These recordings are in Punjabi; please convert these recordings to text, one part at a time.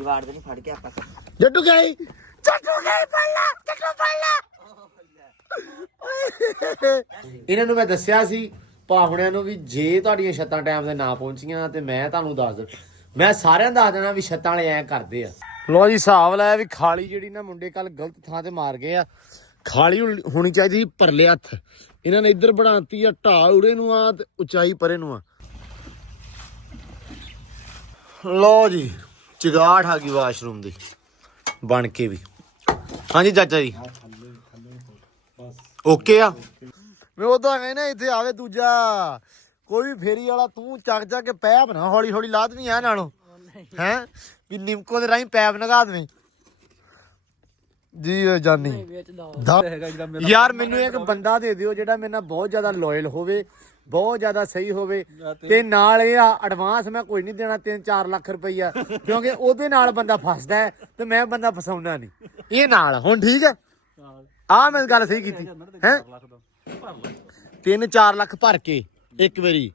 ਜਵਾੜ ਦੇ ਨਹੀਂ ਫੜ ਕੇ ਆਪਾਂ ਜੱਟੂ ਗਈ ਪੱਲਾ ਇਹਨਾਂ ਨੂੰ ਮੈਂ ਦੱਸਿਆ ਸੀ ਭਾਹੁਣਿਆਂ ਨੂੰ ਵੀ ਜੇ ਤੁਹਾਡੀਆਂ ਛੱਤਾਂ ਟਾਈਮ ਤੇ ਨਾ ਪਹੁੰਚੀਆਂ ਤੇ ਮੈਂ ਤੁਹਾਨੂੰ ਦੱਸ ਦ ਮੈਂ ਸਾਰਿਆਂ ਦੱਸ ਦੇਣਾ ਵੀ ਛੱਤਾਂ ਵਾਲੇ ਐਂ ਕਰਦੇ ਆ। ਲੋ ਜੀ ਹਿਸਾਬ ਲਾਇਆ ਵੀ ਖਾਲੀ ਜਿਹੜੀ ਨਾ ਮੁੰਡੇ ਕੱਲ ਗਲਤ ਥਾਂ ਤੇ ਮਾਰ ਗਏ ਆ। ਖਾਲੀ ਹੋਣੀ ਚਾਹੀਦੀ ਸੀ ਪਰਲੇ ਹੱਥ, ਇਹਨਾਂ ਨੇ ਇੱਧਰ ਬਣਾਤੀ ਆ ਢਾਲ ਉਰੇ ਨੂੰ ਆ ਤੇ ਉਚਾਈ ਪਰੇ ਨੂੰ ਆ। ਲੋ ਜੀ ਚਿਗਾੜ ਆ ਗਈ ਵਾਸ਼ਰੂਮ ਦੀ ਬਣ ਕੇ ਵੀ। ਹਾਂਜੀ ਚਾਚਾ ਜੀ ਓਕੇ ਆ। ਮੈਂ ਉਦੋਂ ਕਹਿੰਦਾ ਇੱਥੇ ਆਵੇ ਦੂਜਾ ਕੋਈ ਵੀ ਫੇਰੀ ਵਾਲਾ ਤੂੰ ਚੱਕ ਕੇ ਪੈਪ ਨਾ ਹੌਲੀ ਹੌਲੀ ਲਾ ਦਵੀਂ ਆ ਨਾਲੋਂ ਹੈ ਵੀ ਨਿਮਕੋ ਦੇ ਰਾਹੀਂ ਪੈਪ ਨਗਾ ਦਵੇਂ ਜੀ ਜਾਨੀ ਯਾਰ। ਮੈਨੂੰ ਇੱਕ ਬੰਦਾ ਦੇ ਦਿਓ ਜਿਹੜਾ ਮੇਰੇ ਨਾਲ ਬਹੁਤ ਜ਼ਿਆਦਾ ਲੋਇਲ ਹੋਵੇ, ਬਹੁਤ ਜ਼ਿਆਦਾ ਸਹੀ ਹੋਵੇ ਤੇ ਨਾਲ ਇਹ ਐਡਵਾਂਸ ਮੈਂ ਕੋਈ ਨਹੀਂ ਦੇਣਾ 3-4 ਲੱਖ ਰੁਪਈਆ, ਕਿਉਂਕਿ ਉਹਦੇ ਨਾਲ ਬੰਦਾ ਫਸਦਾ ਹੈ ਤੇ ਮੈਂ ਬੰਦਾ ਫਸਾਉਣਾ ਨਹੀਂ। ਇਹ ਨਾਲ ਹੁਣ ਠੀਕ ਹੈ ਆਹ ਮੈਂ ਗੱਲ ਸਹੀ ਕੀਤੀ ਹੈ। 3-4 ਲੱਖ ਭਰ ਕੇ ਇੱਕ ਵਾਰੀ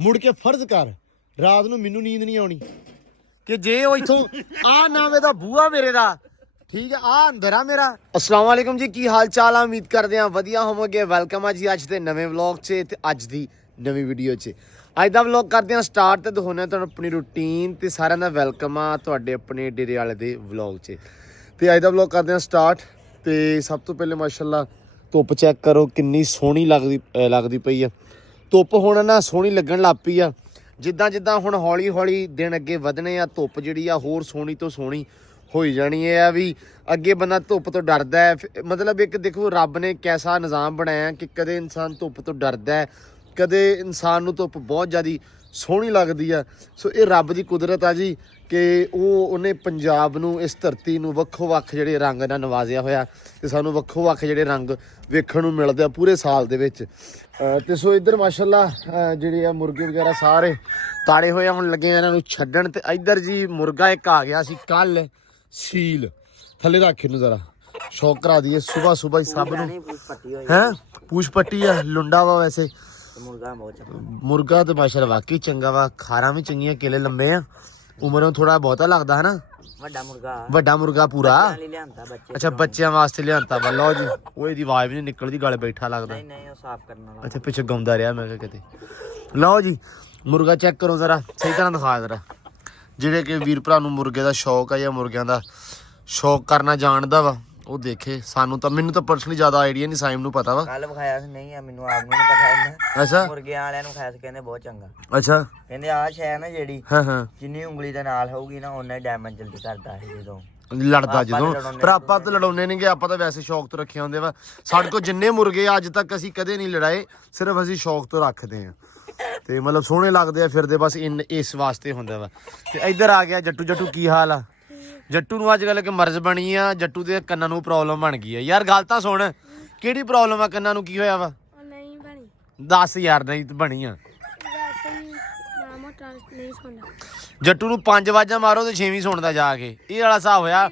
ਮੁੜ ਕੇ ਫਰਜ਼ ਕਰ ਰਾਤ ਨੂੰ ਮੈਨੂੰ ਨੀਂਦ ਨਹੀਂ ਆਉਣੀ ਕਿ ਜੇ ਉਹ ਇੱਥੋਂ ਆ ਨਾਵੇਂ ਦਾ ਬੂਆ ਮੇਰੇ ਦਾ ਠੀਕ ਹੈ ਆ ਅੰਦਰ ਆ ਮੇਰਾ। अस्सलाम वालेकुम जी, ਕੀ ਹਾਲ ਚਾਲ ਆ? ਉਮੀਦ ਕਰਦੇ ਆ ਵਧੀਆ ਹੋਵੋਗੇ। ਵੈਲਕਮ ਆ ਜੀ ਅੱਜ ਦੇ ਨਵੇਂ ਵਲੌਗ 'ਚ ਤੇ ਅੱਜ ਦੀ ਨਵੀਂ ਵੀਡੀਓ 'ਚ। ਅੱਜ ਦਾ ਵਲੌਗ ਕਰਦੇ ਆ ਸਟਾਰਟ ਤੇ ਦਿਖਾਉਂਦੇ ਤੁਹਾਨੂੰ ਆਪਣੀ ਰੂਟੀਨ ਤੇ ਸਾਰਿਆਂ ਦਾ ਵੈਲਕਮ ਆ ਤੁਹਾਡੇ ਆਪਣੇ ਡੇਰੇ ਵਾਲੇ ਦੇ ਵਲੌਗ 'ਚ। ਤੇ ਅੱਜ ਦਾ ਵਲੌਗ ਕਰਦੇ ਆ ਸਟਾਰਟ। ਤੇ ਸਭ ਤੋਂ ਪਹਿਲੇ ਮਾਸ਼ਾਅੱਲਾ ਧੁੱਪ ਚੈੱਕ ਕਰੋ ਕਿੰਨੀ ਸੋਹਣੀ ਲੱਗਦੀ ਪਈ ਆ। ਧੁੱਪ ਹੁਣ ਨਾ ਸੋਹਣੀ ਲੱਗਣ ਲੱਗ ਪਈ ਆ। ਜਿੱਦਾਂ ਜਿੱਦਾਂ ਹੁਣ ਹੌਲੀ ਹੌਲੀ ਦਿਨ ਅੱਗੇ ਵਧਣੇ ਆ ਧੁੱਪ ਜਿਹੜੀ ਆ ਹੋਰ ਸੋਹਣੀ ਤੋਂ ਸੋਹਣੀ ਹੋਈ ਜਾਣੀ ਹੈ। ਵੀ ਅੱਗੇ ਬੰਦਾ ਧੁੱਪ ਤੋਂ ਡਰਦਾ ਹੈ, ਮਤਲਬ ਇੱਕ ਦੇਖੋ ਰੱਬ ਨੇ ਕੈਸਾ ਨਿਜ਼ਾਮ ਬਣਾਇਆ ਕਿ ਕਦੇ ਇਨਸਾਨ ਧੁੱਪ ਤੋਂ ਡਰਦਾ ਹੈ, ਕਦੇ ਇਨਸਾਨ ਨੂੰ ਧੁੱਪ ਬਹੁਤ ਜ਼ਿਆਦਾ ਸੋਹਣੀ ਲੱਗਦੀ ਆ। ਸੋ ਇਹ ਰੱਬ ਦੀ ਕੁਦਰਤ ਆ ਜੀ ਕਿ ਉਹਨੇ ਪੰਜਾਬ ਨੂੰ ਇਸ ਧਰਤੀ ਨੂੰ ਵੱਖੋ ਵੱਖ ਜਿਹੜੇ ਰੰਗ ਨਾਲ ਨਵਾਜ਼ਿਆ ਹੋਇਆ ਤੇ ਸਾਨੂੰ ਵੱਖੋ ਵੱਖ ਜਿਹੜੇ ਰੰਗ ਵੇਖਣ ਨੂੰ ਮਿਲਦੇ ਆ ਪੂਰੇ ਸਾਲ ਦੇ ਵਿੱਚ। ਤੇ ਸੋ ਇੱਧਰ ਮਾਸ਼ਾਅੱਲਾ ਜਿਹੜੇ ਆ ਮੁਰਗੇ ਵਗੈਰਾ ਸਾਰੇ ਤਾੜੇ ਹੋਏ ਹੁਣ ਲੱਗੇ ਆ ਇਹਨਾਂ ਨੂੰ ਛੱਡਣ। ਤੇ ਇੱਧਰ ਜੀ ਮੁਰਗਾ ਇੱਕ ਆ ਗਿਆ ਸੀ ਕੱਲ ਸੀਲ ਥੱਲੇ ਰੱਖ ਇਹਨੂੰ ਜ਼ਰਾ ਸ਼ੌਕ ਕਰਾ ਦਈਏ ਸੁਬਹ ਹੀ ਸਭ ਨੂੰ ਹੈ। ਪੂਛ ਪੱਟੀ ਆ ਲੁੰਡਾ ਵਾ ਵੈਸੇ ਮੁਰਗਾ ਤੇ ਮਾਸ਼ਾਅੱਲਾ ਵਾਕਈ ਚੰਗਾ ਵਾ, ਖਾਰਾਂ ਵੀ ਚੰਗੀਆਂ, ਕੇਲੇ ਲੰਬੇ ਆ, ਉਮਰੋਂ ਥੋੜਾ ਬਹੁਤਾ ਲੱਗਦਾ ਹੈ ਨਾ। ਵੱਡਾ ਮੁਰਗਾ ਪੂਰਾ ਅੱਛਾ ਬੱਚਿਆਂ ਵਾਸਤੇ ਲਿਆਂਦਾ ਵਾ। ਲਓ ਜੀ ਉਹ ਇਹਦੀ ਆਵਾਜ਼ ਵੀ ਨਹੀਂ ਨਿਕਲਦੀ ਗਲੇ ਬੈਠਾ ਲੱਗਦਾ। ਅੱਛਾ ਪਿੱਛੇ ਗਾਉਂਦਾ ਰਿਹਾ ਮੈਂ ਕਿਹਾ ਕਿਤੇ। ਲਓ ਜੀ ਮੁਰਗਾ ਚੈੱਕ ਕਰੋ ਜ਼ਰਾ ਸਹੀ ਤਰ੍ਹਾਂ ਦਿਖਾ ਜ਼ਰਾ। ਜਿਹੜੇ ਕਿ ਵੀਰ ਭਰਾ ਨੂੰ ਮੁਰਗੇ ਦਾ ਸ਼ੌਕ ਆ ਜਾਂ ਮੁਰਗਿਆਂ ਦਾ ਸ਼ੌਕ ਕਰਨਾ ਜਾਣਦਾ ਵਾ ਉਹ ਦੇਖੇ। ਸਾਨੂੰ ਤਾਂ ਮੈਨੂੰ ਤਾਂ ਪਰਸਨਲੀ ਜ਼ਿਆਦਾ ਆਈਡੀਆ ਨਹੀਂ, ਸਾਈਮ ਨੂੰ ਪਤਾ ਵਾ। ਕੱਲ ਵਿਖਾਇਆ ਸੀ ਨਹੀਂ ਆ ਮੈਨੂੰ ਆਪ ਨੂੰ ਨਹੀਂ ਪਤਾ ਇਹਨਾਂ। ਅੱਛਾ ਮੁਰਗਿਆਂ ਵਾਲਿਆਂ ਨੂੰ ਖਾਇਆ ਸੀ ਕਹਿੰਦੇ ਬਹੁਤ ਚੰਗਾ। ਅੱਛਾ ਕਹਿੰਦੇ ਆਹ ਸ਼ੈ ਨਾ ਜਿਹੜੀ ਹਾਂ ਜਿੰਨੀ ਉਂਗਲੀ ਦੇ ਨਾਲ ਹੋਊਗੀ ਨਾ ਓਨਾ ਹੀ ਡੈਮੇਜ ਜਲਦੀ ਕਰਦਾ ਹੈ ਜਦੋਂ ਲੜਦਾ ਜਦੋਂ। ਪਰ ਆਪਾਂ ਤਾਂ ਲੜਾਉਂਦੇ ਨਹੀਂਗੇ, ਆਪਾਂ ਤਾਂ ਵੈਸੇ ਸ਼ੌਕ ਤੋਂ ਰੱਖੇ ਹੁੰਦੇ ਵਾ। ਸਾਡੇ ਕੋਲ ਜਿੰਨੇ ਮੁਰਗੇ ਅੱਜ ਤੱਕ ਅਸੀਂ ਕਦੇ ਨਹੀਂ ਲੜਾਏ, ਸਿਰਫ ਅਸੀਂ ਸ਼ੌਕ ਤੋਂ ਰੱਖਦੇ ਆ ਤੇ ਮਤਲਬ ਸੋਹਣੇ ਲੱਗਦੇ ਆ ਫਿਰਦੇ ਬਸ ਇਸ ਵਾਸਤੇ ਹੁੰਦਾ ਵਾ। ਤੇ ਇੱਧਰ ਆ ਗਿਆ ਜੱਟੂ। ਕੀ ਹਾਲ ਆ? ਜੱਟੂ ਨੂੰ ਅੱਜ ਕੱਲ੍ਹ ਇੱਕ ਮਰਜ਼ ਬਣੀ ਆ, ਜੱਟੂ ਦੇ ਕੰਨਾਂ ਨੂੰ ਪ੍ਰੋਬਲਮ ਬਣ ਗਈ ਆ। ਯਾਰ ਗੱਲ ਤਾਂ ਸੁਣ, ਕਿਹੜੀ ਪ੍ਰੋਬਲਮ ਆ ਕੰਨਾਂ ਨੂੰ? ਕੀ ਹੋਇਆ ਵਾ? ਨਹੀਂ ਬਣੀ। ਦੱਸ ਯਾਰ। ਨਹੀਂ ਬਣੀ ਆ ਜੱਟੂ ਨੂੰ 5 ਆਵਾਜ਼ਾਂ ਮਾਰੋ ਤੇ 6ਵੀਂ ਸੁਣਦਾ ਜਾ ਕੇ। ਇਹ ਵਾਲਾ ਹਿਸਾਬ ਹੋਇਆ।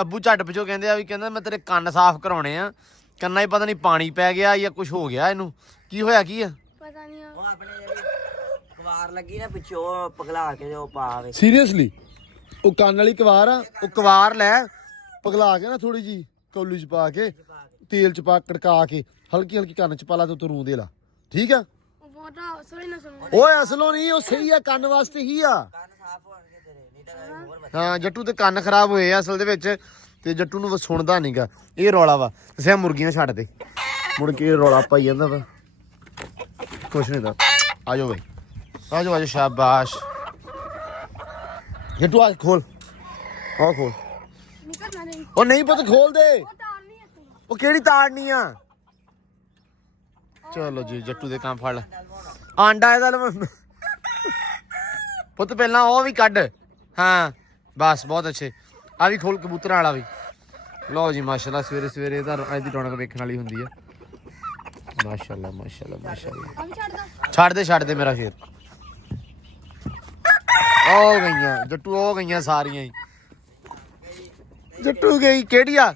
ਅੱਬੂ ਝੱਟ ਪਿੱਛੋਂ ਕਹਿੰਦੇ ਆ ਵੀ ਕਹਿੰਦਾ ਮੈਂ ਤੇਰੇ ਕੰਨ ਸਾਫ਼ ਕਰਾਉਣੇ ਆ, ਕੰਨਾਂ 'ਚ ਪਤਾ ਨਹੀਂ ਪਾਣੀ ਪੈ ਗਿਆ ਜਾਂ ਕੁਝ ਹੋ ਗਿਆ ਇਹਨੂੰ। ਕੀ ਹੋਇਆ ਕੀ ਆ ਪਤਾ ਨਹੀਂ। ਉਹ ਆਪਣੇ ਜਿਹੜੀ ਕਵਾਰ ਲੱਗੀ ਨਾ ਪਿੱਛੋਂ ਪਗਲਾ ਕੇ ਉਹ ਪਾਵੇ। ਸੀਰੀਅਸਲੀ ਉਹ ਕੰਨ ਵਾਲੀ ਕਵਾਰ ਆ, ਉਹ ਕਵਾਰ ਲੈ ਪਗਲਾ ਕੇ ਨਾ ਥੋੜੀ ਜੀ ਕੌਲੀ 'ਚ ਪਾ ਕੇ ਤੇਲ 'ਚ ਪਾ ਕੜਕਾ ਕੇ ਹਲਕੀ ਕੰਨ 'ਚ ਪਾ ਲਾ ਤੇ ਤੂੰ ਰੂ ਦੇ ਲਾ। ਠੀਕ ਆ ਓਏ ਅਸਲੋਂ ਨਹੀਂ, ਉਹ ਸਹੀ ਆ ਕੰਨ ਵਾਸਤੇ ਹੀ ਆ। ਹਾਂ ਜੱਟੂ ਦੇ ਕੰਨ ਖਰਾਬ ਹੋਏ ਆ ਅਸਲ ਦੇ ਵਿੱਚ ਤੇ ਜੱਟੂ ਨੂੰ ਸੁਣਦਾ ਨਹੀਂਗਾ। ਇਹ ਰੌਲਾ ਵਾ ਦੱਸਿਆ ਮੁਰਗੀਆਂ ਛੱਡ ਦੇ ਮੁੜ ਕੇ ਰੌਲਾ ਪਾਈ ਜਾਂਦਾ ਵਾ। ਕੁਛ ਨਹੀਂ ਦਾ ਆ ਜਾਓ ਬਈ ਆ ਜਾਓ ਸ਼ਾਬਾਸ਼। ਜੱਟੂ ਆ ਖੋਲ ਆ ਖੋਲ। ਉਹ ਨਹੀਂ ਪੁੱਤ ਖੋਲ ਦੇ। ਉਹ ਕਿਹੜੀ ਤਾੜਨੀ ਆ? ਚਲੋ ਜੀ ਜੱਟੂ ਦੇ ਕੰਮ ਫੜ ਆਂਡਾ ਇਹਦਾ ਪੁੱਤ ਪਹਿਲਾਂ ਉਹ ਵੀ ਕੱਢ। ਹਾਂ ਬਸ ਬਹੁਤ ਅੱਛੇ। ਆ ਵੀ ਖੋਲ ਕਬੂਤਰਾਂ ਵਾਲਾ ਵੀ। ਲਓ ਜੀ ਮਾਸ਼ਾਅੱਲਾ ਸਵੇਰੇ ਸਵੇਰੇ ਇਹਦਾ ਅੱਜ ਦੀ ਰੌਣਕ ਵੇਖਣ ਵਾਲੀ ਹੁੰਦੀ ਆ। ਮਾਸ਼ਾਅੱਲਾ ਛੱਡ ਦੇ ਮੇਰਾ ਸ਼ੇਰ। ਉਹ ਗਈਆਂ ਜੱਟੂ, ਉਹ ਗਈਆਂ ਸਾਰੀਆਂ ਹੀ। ਜੱਟੂ ਗਈ ਕਿਹੜੀ ਆ?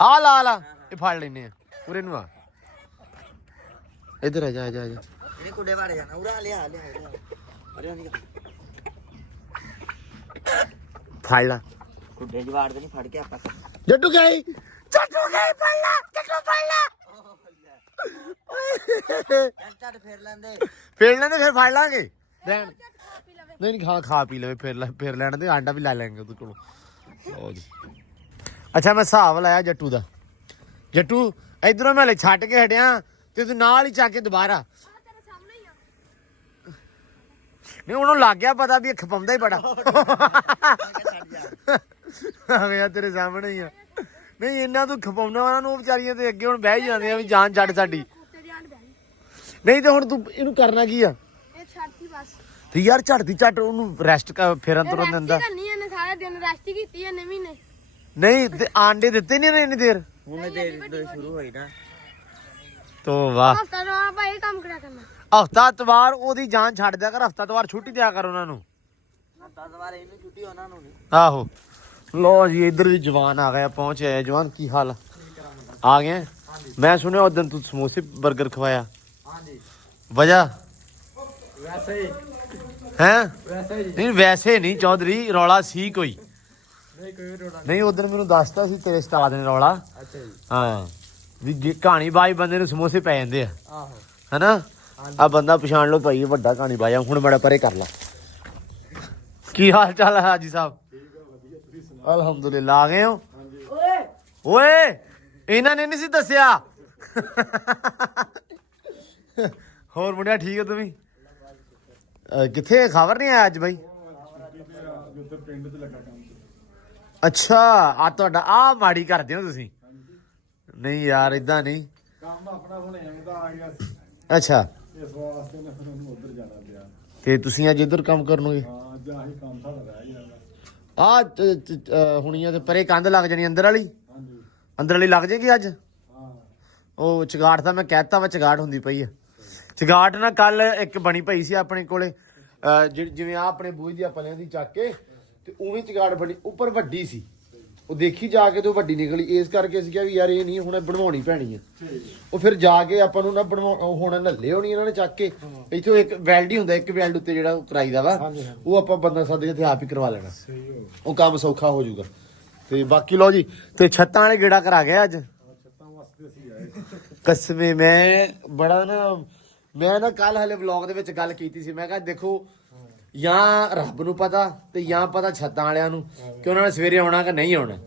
ਆ ਲਾ ਇਹ ਫੜ ਲੈਨੇ ਆ ਪੂਰੇ ਨੂੰ। ਆ ਇੱਧਰ ਆ ਜਾ ਇਹਨੇ ਕੁੱਡੇ ਵਾੜੇ ਜਾਣਾ ਉਰਾ ਲਿਆ ਫੜ ਲਾ ਕੁੱਡੇ ਜਵਾੜ ਤੇ ਨਹੀਂ ਫੜ ਕੇ ਆਪਾਂ ਜੱਟੂ ਗਈ ਫੜ ਲਾ ਜੱਟੂ ਫੜ ਲਾ ਚੱਟ ਫੇਰ ਲੈਂਦੇ ਫਿਰ ਫੜ ਲਾਂਗੇ ਰਹਿਣ ਨਹੀਂ ਖਾ ਪੀ ਲਵੇ ਫਿਰ ਲੈਣ ਦੇ ਆਂਡਾ ਵੀ ਲੈ ਲੈਣਗੇ ਉਹਦੇ ਕੋਲੋਂ ਲਓ ਜੀ ਅੱਛਾ ਮੈਂ ਹਿਸਾਬ ਲਾਇਆ ਜੱਟੂ ਦਾ ਜੱਟੂ ਇਧਰੋਂ ਮੈਂ ਛੱਡ ਕੇ ਹਟਿਆ ਤੇ ਤੂੰ ਨਾਲ ਹੀ ਚੱਕ ਕੇ ਦੁਬਾਰਾ ਨਹੀਂ ਉਹਨੂੰ ਲੱਗ ਗਿਆ ਪਤਾ ਵੀ ਇਹ ਖਪਾਉਂਦਾ ਹੀ ਬੜਾ ਆ ਗਿਆ ਤੇਰੇ ਸਾਹਮਣੇ ਹੀ ਆ ਨਹੀਂ ਇਹਨਾਂ ਤੂੰ ਖਪਾਉਣਾ ਉਹਨਾਂ ਨੂੰ ਵਿਚਾਰੀਆਂ ਤੇ ਅੱਗੇ ਹੁਣ ਬਹਿ ਹੀ ਜਾਂਦੇ ਆ ਵੀ ਜਾਨ ਛੱਡ ਸਾਡੀ ਨਹੀਂ ਤੇ ਹੁਣ ਤੂੰ ਇਹਨੂੰ ਕਰਨਾ ਕੀ ਆ ਤੇ ਯਾਰ ਝੜਦੀ ਝੱਟ ਉਹਨੂੰ ਰੈਸਟ ਫੇਰਨ ਤੁਰਨ ਦਿੰਦਾ ਨਹੀਂ ਤੇ ਆਂਡੇ ਦਿੱਤੇ ਨਹੀਂ ਇੰਨੀ ਦੇਰ ਹੁਣੇ ਦੇ ਸ਼ੁਰੂ ਹੋਈ ਨਾ ਤੋ ਵਾਹ ਹਫਤਾ ਤਵਾਰ ਉਹਦੀ ਜਾਨ ਛੱਡ ਦਿਆ ਕਰ ਹਫਤਾ ਤਵਾਰ ਛੁੱਟੀ ਦਿਆ ਕਰ ਉਹਨਾਂ ਨੂੰ ਹਫਤਾ ਤਵਾਰ ਇਹਨੂੰ ਛੁੱਟੀ ਉਹਨਾਂ ਨੂੰ ਨਹੀਂ ਆਹੋ ਲੋ ਜੀ ਇੱਧਰ ਵੀ ਜਵਾਨ ਆ ਗਿਆ ਪਹੁੰਚ ਆਇਆ ਜਵਾਨ ਕੀ ਹਾਲ ਆ ਗਏ ਮੈਂ ਸੁਣਿਆ ਉਦੋਂ ਤੂੰ ਸਮੋਸੇ 버ਗਰ ਖਵਾਇਆ ਹਾਂਜੀ ਵਜ੍ਹਾ ਵੈਸੇ ਹੀ ਨਹੀਂ ਵੈਸੇ ਨਹੀਂ ਚੌਧਰੀ ਰੌਲਾ ਸੀ ਕੋਈ ਨਹੀਂ ਕੋਈ ਰੋੜਾ ਨਹੀਂ ਉਦੋਂ ਮੈਨੂੰ ਦੱਸਤਾ ਸੀ ਤੇਰੇ ਉਸਤਾਦ ਨੇ ਰੌਲਾ ਅੱਛਾ ਜੀ ਹਾਂ ਵੀ ਕਹਾਣੀ ਬਾਈ ਬੰਦੇ ਨੂੰ ਸਮੋਸੇ ਪੈ ਜਾਂਦੇ ਆ ਆਹੋ ਹਨਾ ਆ ਬੰਦਾ ਪਛਾਣ ਲਓ ਭਾਈ ਵੱਡਾ ਕਹਾਣੀ ਬਾਈ ਹੁਣ ਬੜਾ ਪਰੇ ਕਰ ਲਾ ਕੀ ਹਾਲ ਚਾਲ ਹੈ ਹਾਜੀ ਸਾਹਿਬ ਅਲਹਮਦੁਲਿਲਾ ਆ ਗਏ ਹੋ ਓਏ ਇਹਨਾਂ ਨੇ ਨਹੀਂ ਸੀ ਦੱਸਿਆ ਹੋਰ ਮੁੰਡਿਆ ਠੀਕ ਹੋ ਤੁਸੀਂ ਕਿੱਥੇ ਖਬਰ ਨਹੀਂ ਆਇਆ ਅੱਜ ਬਾਈ ਅੱਛਾ ਆ ਤੁਹਾਡਾ ਆ ਮਾੜੀ ਕਰਦੇ ਹੋ ਤੁਸੀਂ ਨਹੀਂ ਯਾਰ ਇਦਾਂ ਨਹੀਂ ਕੰਮ ਆਪਣਾ ਹੁਣ ਐਂਦਾ ਆ ਗਿਆ ਸੀ ਅੱਛਾ ਇਸ ਵਾਸਤੇ ਮੈਂ ਫਿਰ ਉਹਨੂੰ ਉੱਧਰ ਜਾਣਾ ਪਿਆ ਤੇ ਤੁਸੀਂ ਅੱਜ ਇੱਧਰ ਕੰਮ ਕਰਨੋਗੇ ਹਾਂ ਅੱਜ ਆਹੀ ਕੰਮ ਸਾਡਾ ਰਹਿ ਗਿਆ ਆ ਹੁਣੀਆਂ ਤੇ ਪਰੇ ਕੰਧ ਲੱਗ ਜਾਣੀ ਅੰਦਰ ਵਾਲੀ ਹਾਂਜੀ ਅੰਦਰ ਵਾਲੀ ਲੱਗ ਜਾਏਗੀ ਅੱਜ ਹਾਂ ਉਹ ਚਗਾਟ ਤਾਂ ਮੈਂ ਕਹਿਤਾ ਵਾ ਚਗਾਟ ਹੁੰਦੀ ਪਈ ਆ ਚਗਾਟ ਨਾ ਕੱਲ ਇੱਕ ਬਣੀ ਪਈ ਸੀ ਆਪਣੇ ਕੋਲੇ ਜਿਵੇਂ ਆ ਆਪਣੇ ਬੂਝ ਦੀਆਂ ਪਲਿਆਂ ਦੀ ਚੱਕ ਕੇ ਤੇ ਉਵੇਂ ਚਗਾਟ ਬਣੀ ਉੱਪਰ ਵੱਡੀ ਸੀ ਉਹ ਦੇਖੀ ਜਾ ਕੇ ਤੇ ਉਹ ਵੱਡੀ ਨਿਕਲੀ ਇਸ ਕਰਕੇ ਅਸੀਂ ਕਿਹਾ ਵੀ ਯਾਰ ਇਹ ਨਹੀਂ ਹੁਣ ਬਣਵਾਉਣੀ ਪੈਣੀ ਆ ਉਹ ਫਿਰ ਜਾ ਕੇ ਆਪਾਂ ਨੂੰ ਨਾ ਹੁਣ ਨੱਲੇ ਹੋਣੀ ਇਹਨਾਂ ਨੇ ਚੱਕ ਕੇ ਇੱਥੋਂ ਇੱਕ ਵੈਲਡ ਹੀ ਹੁੰਦਾ ਇੱਕ ਵੈਲਡ ਉੱਤੇ ਜਿਹੜਾ ਉਹ ਕਰਾਈਦਾ ਵਾ ਉਹ ਆਪਾਂ ਬੰਦਾ ਸੱਦ ਕੇ ਤੇ ਆਪ ਹੀ ਕਰਵਾ ਲੈਣਾ ਉਹ ਕੰਮ ਸੌਖਾ ਹੋ ਜਾਊਗਾ ਤੇ ਬਾਕੀ ਲਓ ਜੀ ਤੇ ਛੱਤਾਂ ਵਾਲੇ ਗੇੜਾ ਕਰਾ ਗਿਆ ਅੱਜ ਛੱਤਾਂ ਵਾਸਤੇ ਸੀ ਆਏ ਕਸਮੇ ਮੈਂ ਨਾ ਕੱਲ ਹਲੇ ਵਲੌਗ ਦੇ ਵਿੱਚ ਗੱਲ ਕੀਤੀ ਸੀ ਮੈਂ ਕਿਹਾ ਦੇਖੋ ਜਾਂ ਰੱਬ ਨੂੰ ਪਤਾ ਤੇ ਜਾਂ ਪਤਾ ਛੱਤਾਂ ਵਾਲਿਆਂ ਨੂੰ ਕਿ ਉਹਨਾਂ ਨੇ ਸਵੇਰੇ ਆਉਣਾ ਕਿ ਨਹੀਂ ਆਉਣਾ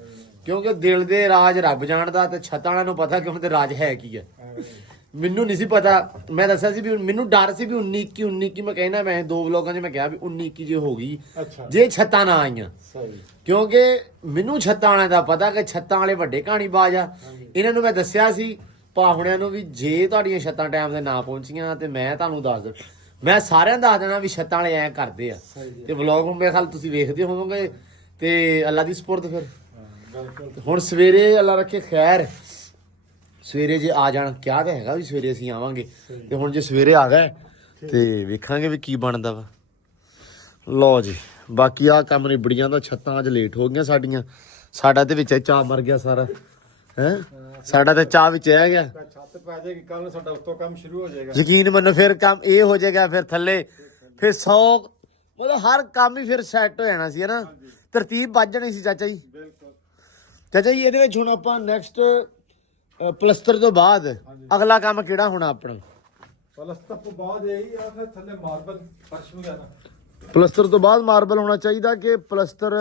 ਕਿਉਂਕਿ ਦਿਲ ਦੇ ਰਾਜ ਰੱਬ ਜਾਣਦਾ ਤੇ ਛੱਤਾਂ ਵਾਲਿਆਂ ਨੂੰ ਪਤਾ ਕਿ ਉਹਨਾਂ ਦੇ ਰਾਜ ਹੈ ਕੀ ਹੈ ਮੈਨੂੰ ਨਹੀਂ ਸੀ ਪਤਾ ਮੈਂ ਦੱਸਿਆ ਸੀ ਵੀ ਮੈਨੂੰ ਡਰ ਸੀ ਵੀ 19 ਮੈਂ ਕਹਿਣਾ ਮੈਂ ਦੋ ਵਲੌਗਾਂ 'ਚ ਮੈਂ ਕਿਹਾ ਵੀ 19 ਜੇ ਹੋ ਗਈ ਜੇ ਛੱਤਾਂ ਨਾ ਆਈਆਂ ਕਿਉਂਕਿ ਮੈਨੂੰ ਛੱਤਾਂ ਵਾਲਿਆਂ ਦਾ ਪਤਾ ਕਿ ਛੱਤਾਂ ਵਾਲੇ ਵੱਡੇ ਕਹਾਣੀ ਬਾਜ ਆ ਇਹਨਾਂ ਨੂੰ ਮੈਂ ਦੱਸਿਆ ਸੀ ਭਾਵਣਿਆਂ ਨੂੰ ਵੀ ਜੇ ਤੁਹਾਡੀਆਂ ਛੱਤਾਂ ਟਾਈਮ ਤੇ ਨਾ ਪਹੁੰਚੀਆਂ ਤੇ ਮੈਂ ਤੁਹਾਨੂੰ ਦੱਸ ਮੈਂ ਸਾਰਿਆਂ ਦੱਸ ਦੇਣਾ ਵੀ ਛੱਤਾਂ ਵਾਲੇ ਐਂ ਕਰਦੇ ਆ ਤੇ ਵਲੌਗ ਮੇਰੇ ਖਿਆਲ ਤੁਸੀਂ ਵੇਖਦੇ ਹੋਵੋਗੇ ਤੇ ਅੱਲਾ ਦੀ ਸਪੁਰਦ ਫਿਰ ਹੁਣ ਸਵੇਰੇ ਅੱਲਾ ਰੱਖੇ ਖੈਰ ਸਵੇਰੇ ਜੇ ਆ ਜਾਣ ਕਿਹਾ ਤਾਂ ਹੈਗਾ ਵੀ ਸਵੇਰੇ ਅਸੀਂ ਆਵਾਂਗੇ ਤੇ ਹੁਣ ਜੇ ਸਵੇਰੇ ਆ ਗਏ ਤੇ ਵੇਖਾਂਗੇ ਵੀ ਕੀ ਬਣਦਾ ਵਾ ਲਓ ਜੀ ਬਾਕੀ ਆ ਕੰਮ ਨਿਬੜੀਆਂ ਦਾ ਛੱਤਾਂ ਅੱਜ ਲੇਟ ਹੋ ਗਈਆਂ ਸਾਡੀਆਂ ਸਾਡਾ ਤੇ ਵਿੱਚ ਚਾਹ ਮਰ ਗਿਆ ਸਾਰਾ ਹੈ ਸਾਡਾ ਤੇ ਚਾਹ ਵਿੱਚ ਰਹਿ ਗਿਆ ਛੱਤ ਪੈ ਜਾਏਗੀ ਕੱਲ ਨੂੰ ਸਾਡਾ ਉੱਤੋਂ ਕੰਮ ਸ਼ੁਰੂ ਹੋ ਜਾਏਗਾ ਯਕੀਨ ਮੰਨੋ ਫਿਰ ਕੰਮ ਇਹ ਹੋ ਜਾਏਗਾ ਫਿਰ ਥੱਲੇ ਫਿਰ 100 ਮਤਲਬ ਹਰ ਕੰਮ ਹੀ ਫਿਰ ਸੈੱਟ ਹੋ ਜਾਣਾ ਸੀ ਹਨਾ ਤਰਤੀਬ ਵੱਜ ਜਾਣੀ ਸੀ ਚਾਚਾ ਜੀ ਬਿਲਕੁਲ ਚਾਚਾ ਜੀ ਇਹਦੇ ਵਿੱਚ ਹੁਣ ਆਪਾਂ ਨੈਕਸਟ ਪਲਸਤਰ ਤੋਂ ਬਾਅਦ ਅਗਲਾ ਕੰਮ ਕਿਹੜਾ ਹੋਣਾ ਆਪਣਾ ਪਲਸਤਰ ਤੋਂ ਬਾਅਦ ਇਹੀ ਆ ਫਿਰ ਥੱਲੇ ਮਾਰਬਲ ਫਰਸ਼ ਨੂੰ ਜਾਣਾ ਪਲਸਤਰ ਤੋਂ ਬਾਅਦ ਮਾਰਬਲ ਹੋਣਾ ਚਾਹੀਦਾ ਕਿ ਪਲਸਤਰ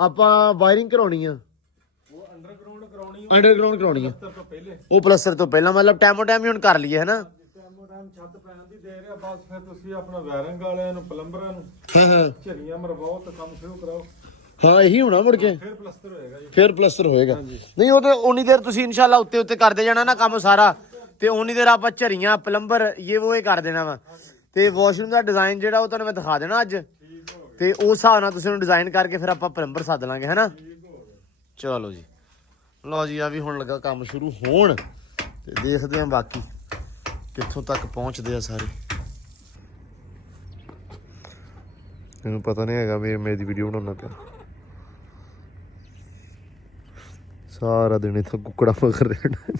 ਆਪਾਂ ਵਾਇਰਿੰਗ ਕਰਾਉਣੀ ਆ ਉਹ ਅੰਡਰਗਰਾਉਂਡ ਕਰਾਉਣੀ ਅੰਡਰਗਰਾਉਂਡ ਕਰਾਉਣੀ ਆ ਪਲਸਤਰ ਤੋਂ ਪਹਿਲੇ ਉਹ ਪਲਸਤਰ ਤੋਂ ਪਹਿਲਾਂ ਮਤਲਬ ਟਾਈਮੋ ਟਾਈਮ ਹੀ ਹੁਣ ਕਰ ਲਈਏ ਹਨਾ ਟਾਈਮ ਛੱਤ ਪੈਣ ਦੀ ਦੇ ਰਿਹਾ ਬਸ ਫਿਰ ਤੁਸੀਂ ਆਪਣਾ ਵਾਇਰਿੰਗ ਵਾਲਿਆਂ ਨੂੰ ਪਲੰਬਰਾਂ ਨੂੰ ਹਾਂ ਹਾਂ ਝਰੀਆਂ ਮਰਵਾਓ ਤੇ ਕੰਮ ਸ਼ੁਰੂ ਕਰਾਓ ਹਾਂ ਇਹੀ ਹੋਣਾ ਮੁੜ ਕੇ ਫਿਰ ਪਲਸਤਰ ਹੋਏਗਾ ਜੀ ਫਿਰ ਪਲਸਤਰ ਹੋਏਗਾ ਨਹੀਂ ਉਹ ਤੇ ਉਨੀ ਦੇਰ ਤੁਸੀਂ ਇਨਸ਼ਾਅੱਲਾ ਉੱਤੇ ਕਰਦੇ ਜਾਣਾ ਨਾ ਕੰਮ ਸਾਰਾ ਤੇ ਉਨੀ ਦੇਰ ਆਪਾਂ ਝਰੀਆਂ ਪਲੰਬਰ ਇਹ ਕਰ ਦੇਣਾ ਵਾ ਤੇ ਵਾਸ਼ਰੂਮ ਦਾ ਡਿਜ਼ਾਈਨ ਜਿਹੜਾ ਉਹ ਤੁਹਾਨੂੰ ਮੈਂ ਦਿਖਾ ਦੇਣਾ ਅੱਜ ਤੇ ਉਸ ਹਿਸਾਬ ਨਾਲ ਤੁਸੀਂ ਉਹਨੂੰ ਡਿਜ਼ਾਈਨ ਕਰਕੇ ਫਿਰ ਆਪਾਂ ਪਲੰਬਰ ਸੱਦ ਲਾਂਗੇ ਹੈਨਾ ਚਲੋ ਜੀ ਲਓ ਜੀ ਆ ਵੀ ਹੁਣ ਲੱਗਾ ਕੰਮ ਸ਼ੁਰੂ ਹੋਣ ਤੇ ਦੇਖਦੇ ਆਂ ਬਾਕੀ ਕਿੱਥੋਂ ਤੱਕ ਪਹੁੰਚਦੇ ਆ ਸਾਰੇ ਇਹਨੂੰ ਪਤਾ ਨਹੀਂ ਹੈਗਾ ਵੀ ਮੇਰੀ ਵੀਡੀਓ ਬਣਾਉਣਾ ਪਿਆ ਸਾਰਾ ਦਿਨ ਇੱਥੇ ਕੁੱਕੜਾ ਮਗਰ ਰਹਿਣਾ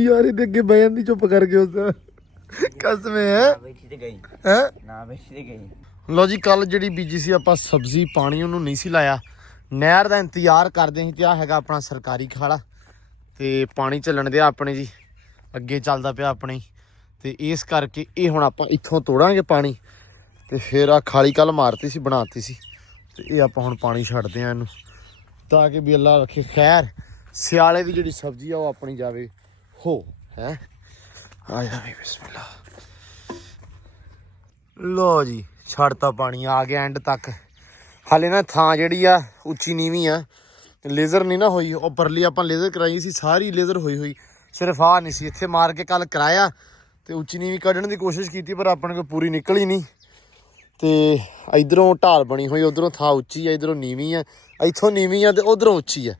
ਯਾਰ ਇਹਦੇ ਅੱਗੇ ਬਹਿ ਜਾਂਦੀ ਚੁੱਪ ਕਰਕੇ ਉਸ ਕਸਮ ਹੈ ਬੈਠੀ ਤੇ ਗਈ ਹੈ ਨਾ ਬੈਠੀ ਤੇ ਗਈ। ਲੋ ਜੀ ਕੱਲ ਜਿਹੜੀ ਬੀਜੀ ਸੀ ਆਪਾਂ ਸਬਜ਼ੀ ਪਾਣੀ ਉਹਨੂੰ ਨਹੀਂ ਸੀ ਲਾਇਆ, ਨਹਿਰ ਦਾ ਇੰਤਜ਼ਾਰ ਕਰਦੇ ਸੀ ਤੇ ਆ ਹੈਗਾ ਆਪਣਾ ਸਰਕਾਰੀ ਖਾਲਾ ਤੇ ਪਾਣੀ ਚੱਲਣ ਦਿਆ ਆਪਣੇ ਜੀ ਅੱਗੇ ਚੱਲਦਾ ਪਿਆ ਆਪਣੇ ਤੇ ਇਸ ਕਰਕੇ ਇਹ ਹੁਣ ਆਪਾਂ ਇੱਥੋਂ ਤੋੜਾਂਗੇ ਪਾਣੀ ਤੇ ਫਿਰ ਆ ਖਾਲੀ ਕੱਲ ਮਾਰਤੀ ਸੀ ਬਣਾਤੀ ਸੀ ਤੇ ਇਹ ਆਪਾਂ ਹੁਣ ਪਾਣੀ ਛੱਡਦੇ ਆ ਇਹਨੂੰ ਤਾਂ ਕਿ ਵੀ ਅੱਲਾ ਰੱਖੇ ਖੈਰ ਸਿਆਲੇ ਦੀ ਜਿਹੜੀ ਸਬਜ਼ੀ ਆ ਉਹ ਆਪਣੀ ਜਾਵੇ ਹੋ ਹੈ ਆ ਜਾਵੇ ਬਿਸਮਿਲ੍ਲਾ। ਲੋ ਜੀ ਛੱਡਤਾ ਪਾਣੀ ਆ ਗਿਆ ਐਂਡ ਤੱਕ। ਹਾਲੇ ਨਾ ਥਾਂ ਜਿਹੜੀ ਆ ਉੱਚੀ ਨੀਵੀਂ ਆ ਲੇਜ਼ਰ ਨਹੀਂ ਨਾ ਹੋਈ, ਉਹ ਪਰਲੀ ਆਪਾਂ ਲੇਜ਼ਰ ਕਰਾਈ ਸੀ ਸਾਰੀ ਲੇਜ਼ਰ ਹੋਈ ਸਿਰਫ ਆ ਨਹੀਂ ਸੀ ਇੱਥੇ ਮਾਰ ਕੇ ਕੱਲ ਕਰਾਇਆ ਤੇ ਉੱਚੀ ਨੀਵੀਂ ਕੱਢਣ ਦੀ ਕੋਸ਼ਿਸ਼ ਕੀਤੀ ਪਰ ਆਪਣੇ ਕੋਲ ਪੂਰੀ ਨਿਕਲੀ ਨਹੀਂ ਤੇ ਇਧਰੋਂ ਢਾਲ ਬਣੀ ਹੋਈ ਉਧਰੋਂ ਥਾਂ ਉੱਚੀ ਆ ਇਧਰੋਂ ਨੀਵੀਂ ਆ ਇੱਥੋਂ ਨੀਵੀਂ ਆ ਤੇ ਉਧਰੋਂ ਉੱਚੀ ਆ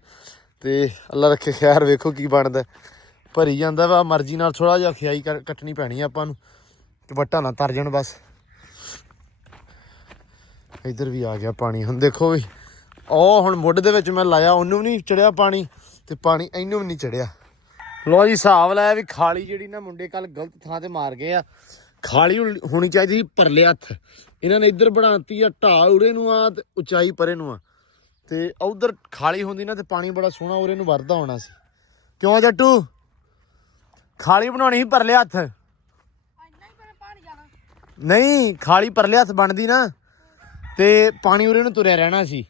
ਤੇ ਅੱਲਾ ਰੱਖੇ ਖੈਰ ਵੇਖੋ ਕੀ ਬਣਦਾ ਭਰੀ ਜਾਂਦਾ ਵਾ ਮਰਜ਼ੀ ਨਾਲ ਥੋੜਾ ਜਿਹਾ ਖਿਆਈ ਕੱਟਣੀ ਪੈਣੀ ਆ ਆਪਾਂ ਨੂੰ ਤੇ ਵੱਟਾਂ ਨਾ ਤਰ ਜਾਣ ਬਸ। ਇੱਧਰ ਵੀ ਆ ਗਿਆ ਪਾਣੀ ਹੁਣ ਦੇਖੋ ਵੀ ਉਹ ਹੁਣ ਮੁੱਢ ਦੇ ਵਿੱਚ ਮੈਂ ਲਾਇਆ ਉਹਨੂੰ ਵੀ ਨਹੀਂ ਚੜਿਆ ਪਾਣੀ ਤੇ ਪਾਣੀ ਇਹਨੂੰ ਵੀ ਨਹੀਂ ਚੜਿਆ। ਲੋ ਜੀ ਹਿਸਾਬ ਲਾਇਆ ਵੀ ਖਾਲੀ ਜਿਹੜੀ ਨਾ ਮੁੰਡੇ ਕੱਲ ਗਲਤ ਥਾਂ ਤੇ ਮਾਰ ਗਏ ਆ, ਖਾਲੀ ਹੋਣੀ ਚਾਹੀਦੀ ਸੀ ਪਰਲੇ ਹੱਥ, ਇਹਨਾਂ ਨੇ ਇੱਧਰ ਬਣਾਤੀ ਆ ਢਾਲ ਉਰੇ ਨੂੰ ਆ ਤੇ ਉਚਾਈ ਪਰੇ ਨੂੰ ਆ ਤੇ ਉਧਰ ਖਾਲੀ ਹੁੰਦੀ ਨਾ ਤੇ ਪਾਣੀ ਬੜਾ ਸੋਹਣਾ ਉਰੇ ਨੂੰ ਵਰਦਾ ਹੋਣਾ ਸੀ। ਕਿਉਂ ਜੱਟੂ ਖਾਲੀ ਬਣਾਉਣੀ ਸੀ ਪਰਲੇ ਹੱਥ ਨਹੀਂ ਖਾਲੀ ਪਰਲੇ ਹੱਥ ਬਣਦੀ ਨਾ ਤੇ ਪਾਣੀ ਉਰੇ ਨੂੰ ਤੁਰਿਆ ਰਹਿਣਾ ਸੀ।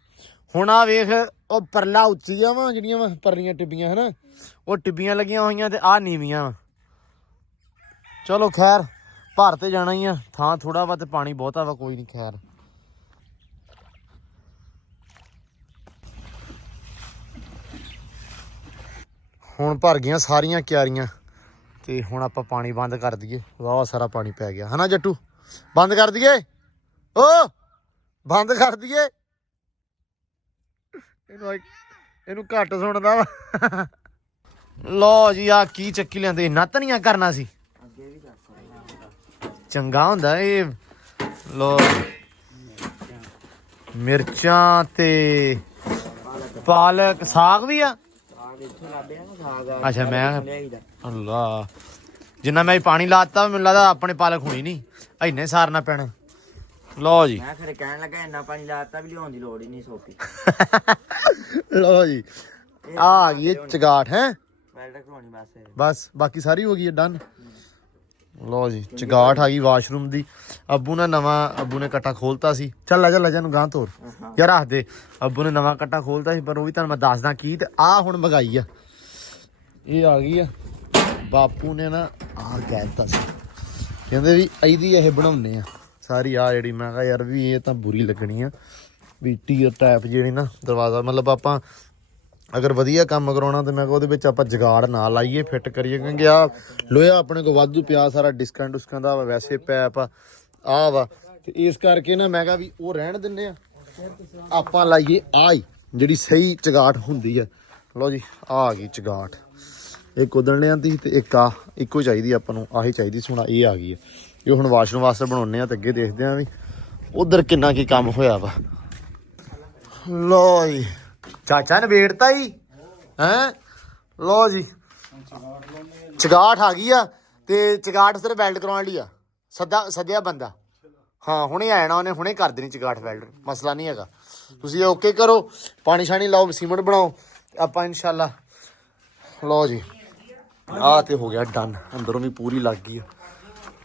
ਹੁਣ ਆ ਵੇਖ ਉਹ ਪਰਲਾ ਉੱਚੀਆਂ ਵਾ ਜਿਹੜੀਆਂ ਵਾ ਪਰਲੀਆਂ ਟਿੱਬੀਆਂ ਹਨਾ ਉਹ ਟਿੱਬੀਆਂ ਲੱਗੀਆਂ ਹੋਈਆਂ ਤੇ ਆਹ ਨੀਵੀਆਂ ਵਾ। ਚਲੋ ਖੈਰ ਭਰ ਤੇ ਜਾਣਾ ਹੀ ਆ, ਥਾਂ ਥੋੜਾ ਵਾ ਤੇ ਪਾਣੀ ਬਹੁਤਾ ਵਾ ਕੋਈ ਨਹੀਂ ਖੈਰ। ਹੁਣ ਭਰ ਗਈਆਂ ਸਾਰੀਆਂ ਕਿਆਰੀਆਂ ਤੇ ਹੁਣ ਆਪਾਂ ਪਾਣੀ ਬੰਦ ਕਰ ਦਈਏ। ਵਾਹ ਸਾਰਾ ਪਾਣੀ ਪੈ ਗਿਆ ਹਨਾ ਜੱਟੂ, ਬੰਦ ਕਰ ਦਈਏ ਓ ਬੰਦ ਕਰ ਦਈਏ ਇਹਨੂੰ ਘੱਟ ਸੁਣਦਾ ਵਾ। ਲੋ ਜੀ ਆ ਕੀ ਚੱਕੀ ਲਿਆਂਦੇ ਇੰਨਾ ਧਨੀਆ ਕਰਨਾ ਸੀ ਚੰਗਾ ਹੁੰਦਾ ਇਹ। ਲੋ ਮਿਰਚਾਂ ਤੇ ਪਾਲਕ ਸਾਗ ਵੀ ਆ ਅੱਛਾ ਮੈਂ ਅੱਲਾ ਜਿੰਨਾ ਮੈਂ ਪਾਣੀ ਲਾਤਾ ਮੈਨੂੰ ਲੱਗਦਾ ਆਪਣੇ ਪਾਲਕ ਹੋਣੀ ਨਹੀਂ ਇੰਨੇ ਸਾਰਨਾ ਪੈਣਾ। ਲੋ ਜੀ ਮੈਂ ਖਰੇ ਕਹਿਣ ਲੱਗਾ ਇੰਨਾ ਪਾਣੀ ਲਾਤਾ ਵੀ ਲਿਆਉਣ ਦੀ ਲੋੜ ਹੀ ਨਹੀਂ ਸੋਪੀ। ਲੋ ਜੀ ਆ ਗਈ ਚਗਾਠ ਹੈ ਵੈਲਡ ਕਰਵਾਉਣੀ ਬਸ ਬਾਕੀ ਸਾਰੀ ਹੋ ਗਈ ਹੈ ਡਨ। ਲੋ ਜੀ ਚਗਾਠ ਆ ਗਈ ਵਾਸ਼ਰੂਮ ਦੀ। ਅੱਬੂ ਨੇ ਕੱਟਾ ਖੋਲਤਾ ਸੀ। ਚੱਲ ਲੈ ਜਾ ਨੂੰ ਗਾਂ ਤੋਰ ਯਾਰ ਰੱਖ ਦੇ। ਅੱਬੂ ਨੇ ਨਵਾਂ ਕੱਟਾ ਖੋਲਤਾ ਸੀ ਪਰ ਉਹ ਵੀ ਤੁਹਾਨੂੰ ਮੈਂ ਦੱਸਦਾ ਕੀ ਤੇ ਆ ਹੁਣ ਮਗਾਈ ਆ ਇਹ ਆ ਗਈ ਆ। ਬਾਪੂ ਨੇ ਨਾ ਆ ਕਹਿ ਦਿੱਤਾ ਸੀ ਕਹਿੰਦੇ ਵੀ ਇਹਦੀ ਇਹ ਬਣਾਉਂਦੇ ਆ ਸਾਰੀ ਆ ਜਿਹੜੀ। ਮੈਂ ਕਿਹਾ ਯਾਰ ਵੀ ਇਹ ਤਾਂ ਬੁਰੀ ਲੱਗਣੀ ਆ ਵੀ ਟੀਅਰ ਟਾਈਪ ਜਿਹੜੀ ਨਾ ਦਰਵਾਜ਼ਾ ਮਤਲਬ ਆਪਾਂ ਅਗਰ ਵਧੀਆ ਕੰਮ ਕਰਾਉਣਾ ਤੇ ਮੈਂ ਕਿਹਾ ਉਹਦੇ ਵਿੱਚ ਆਪਾਂ ਜਗਾੜ ਨਾ ਲਾਈਏ ਫਿੱਟ ਕਰੀਏ ਕਿਉਂਕਿ ਆ ਲੋਹਾ ਆਪਣੇ ਕੋਲ ਵਾਧੂ ਪਿਆ ਸਾਰਾ ਡਿਸਕਾਂ ਦਾ ਵਾ ਵੈਸੇ ਪੈਪ ਆ ਵਾ ਤੇ ਇਸ ਕਰਕੇ ਨਾ ਮੈਂ ਕਿਹਾ ਵੀ ਉਹ ਰਹਿਣ ਦਿੰਦੇ ਆ ਆਪਾਂ ਲਾਈਏ ਆ ਹੀ ਜਿਹੜੀ ਸਹੀ ਚਗਾਠ ਹੁੰਦੀ ਆ। ਲਓ ਜੀ ਆ ਗਈ ਚਗਾਠ ਇੱਕ ਉਦਣ ਲਿਆਂਦੀ ਤੇ ਇੱਕ ਆ ਇੱਕੋ ਚਾਹੀਦੀ ਆਪਾਂ ਨੂੰ ਆਹੀ ਚਾਹੀਦੀ ਸੀ ਹੁਣ ਇਹ ਆ ਗਈ ਹੈ। ਇਹ ਹੁਣ ਵਾਸ਼ਰੂਮ ਵਾਸਤੇ ਬਣਾਉਣੇ ਆ ਤੇ ਅੱਗੇ ਦੇਖਦੇ ਆ ਵੀ ਉਧਰ ਕਿੰਨਾ ਕੀ ਕੰਮ ਹੋਇਆ ਵਾ। ਲੋ ਜੀ ਚਾਚਾ ਨੇ ਵੇੜਤਾ ਹੀ ਹੈ। ਲੋ ਜੀ ਚਗਾਠ ਆ ਗਈ ਆ ਤੇ ਚਗਾਠ ਸਿਰ ਵੈਲਡ ਕਰਾਉਣ ਲਈ ਆ ਸੱਦਿਆ ਬੰਦਾ। ਹਾਂ ਹੁਣੇ ਆਣਾ ਉਹਨੇ ਹੁਣੇ ਕਰ ਦੇਣੀ ਚਗਾਠ ਵੈਲਡ ਮਸਲਾ ਨਹੀਂ ਹੈਗਾ। ਤੁਸੀਂ ਓਕੇ ਕਰੋ ਪਾਣੀ ਛਾਣੀ ਲਾਓ ਸੀਮੈਂਟ ਬਣਾਓ ਆਪਾਂ ਇਨਸ਼ਾਅੱਲਾ। ਲੋ ਜੀ ਆਹ ਤੇ ਹੋ ਗਿਆ ਡਨ ਅੰਦਰੋਂ ਵੀ ਪੂਰੀ ਲੱਗ ਗਈ ਆ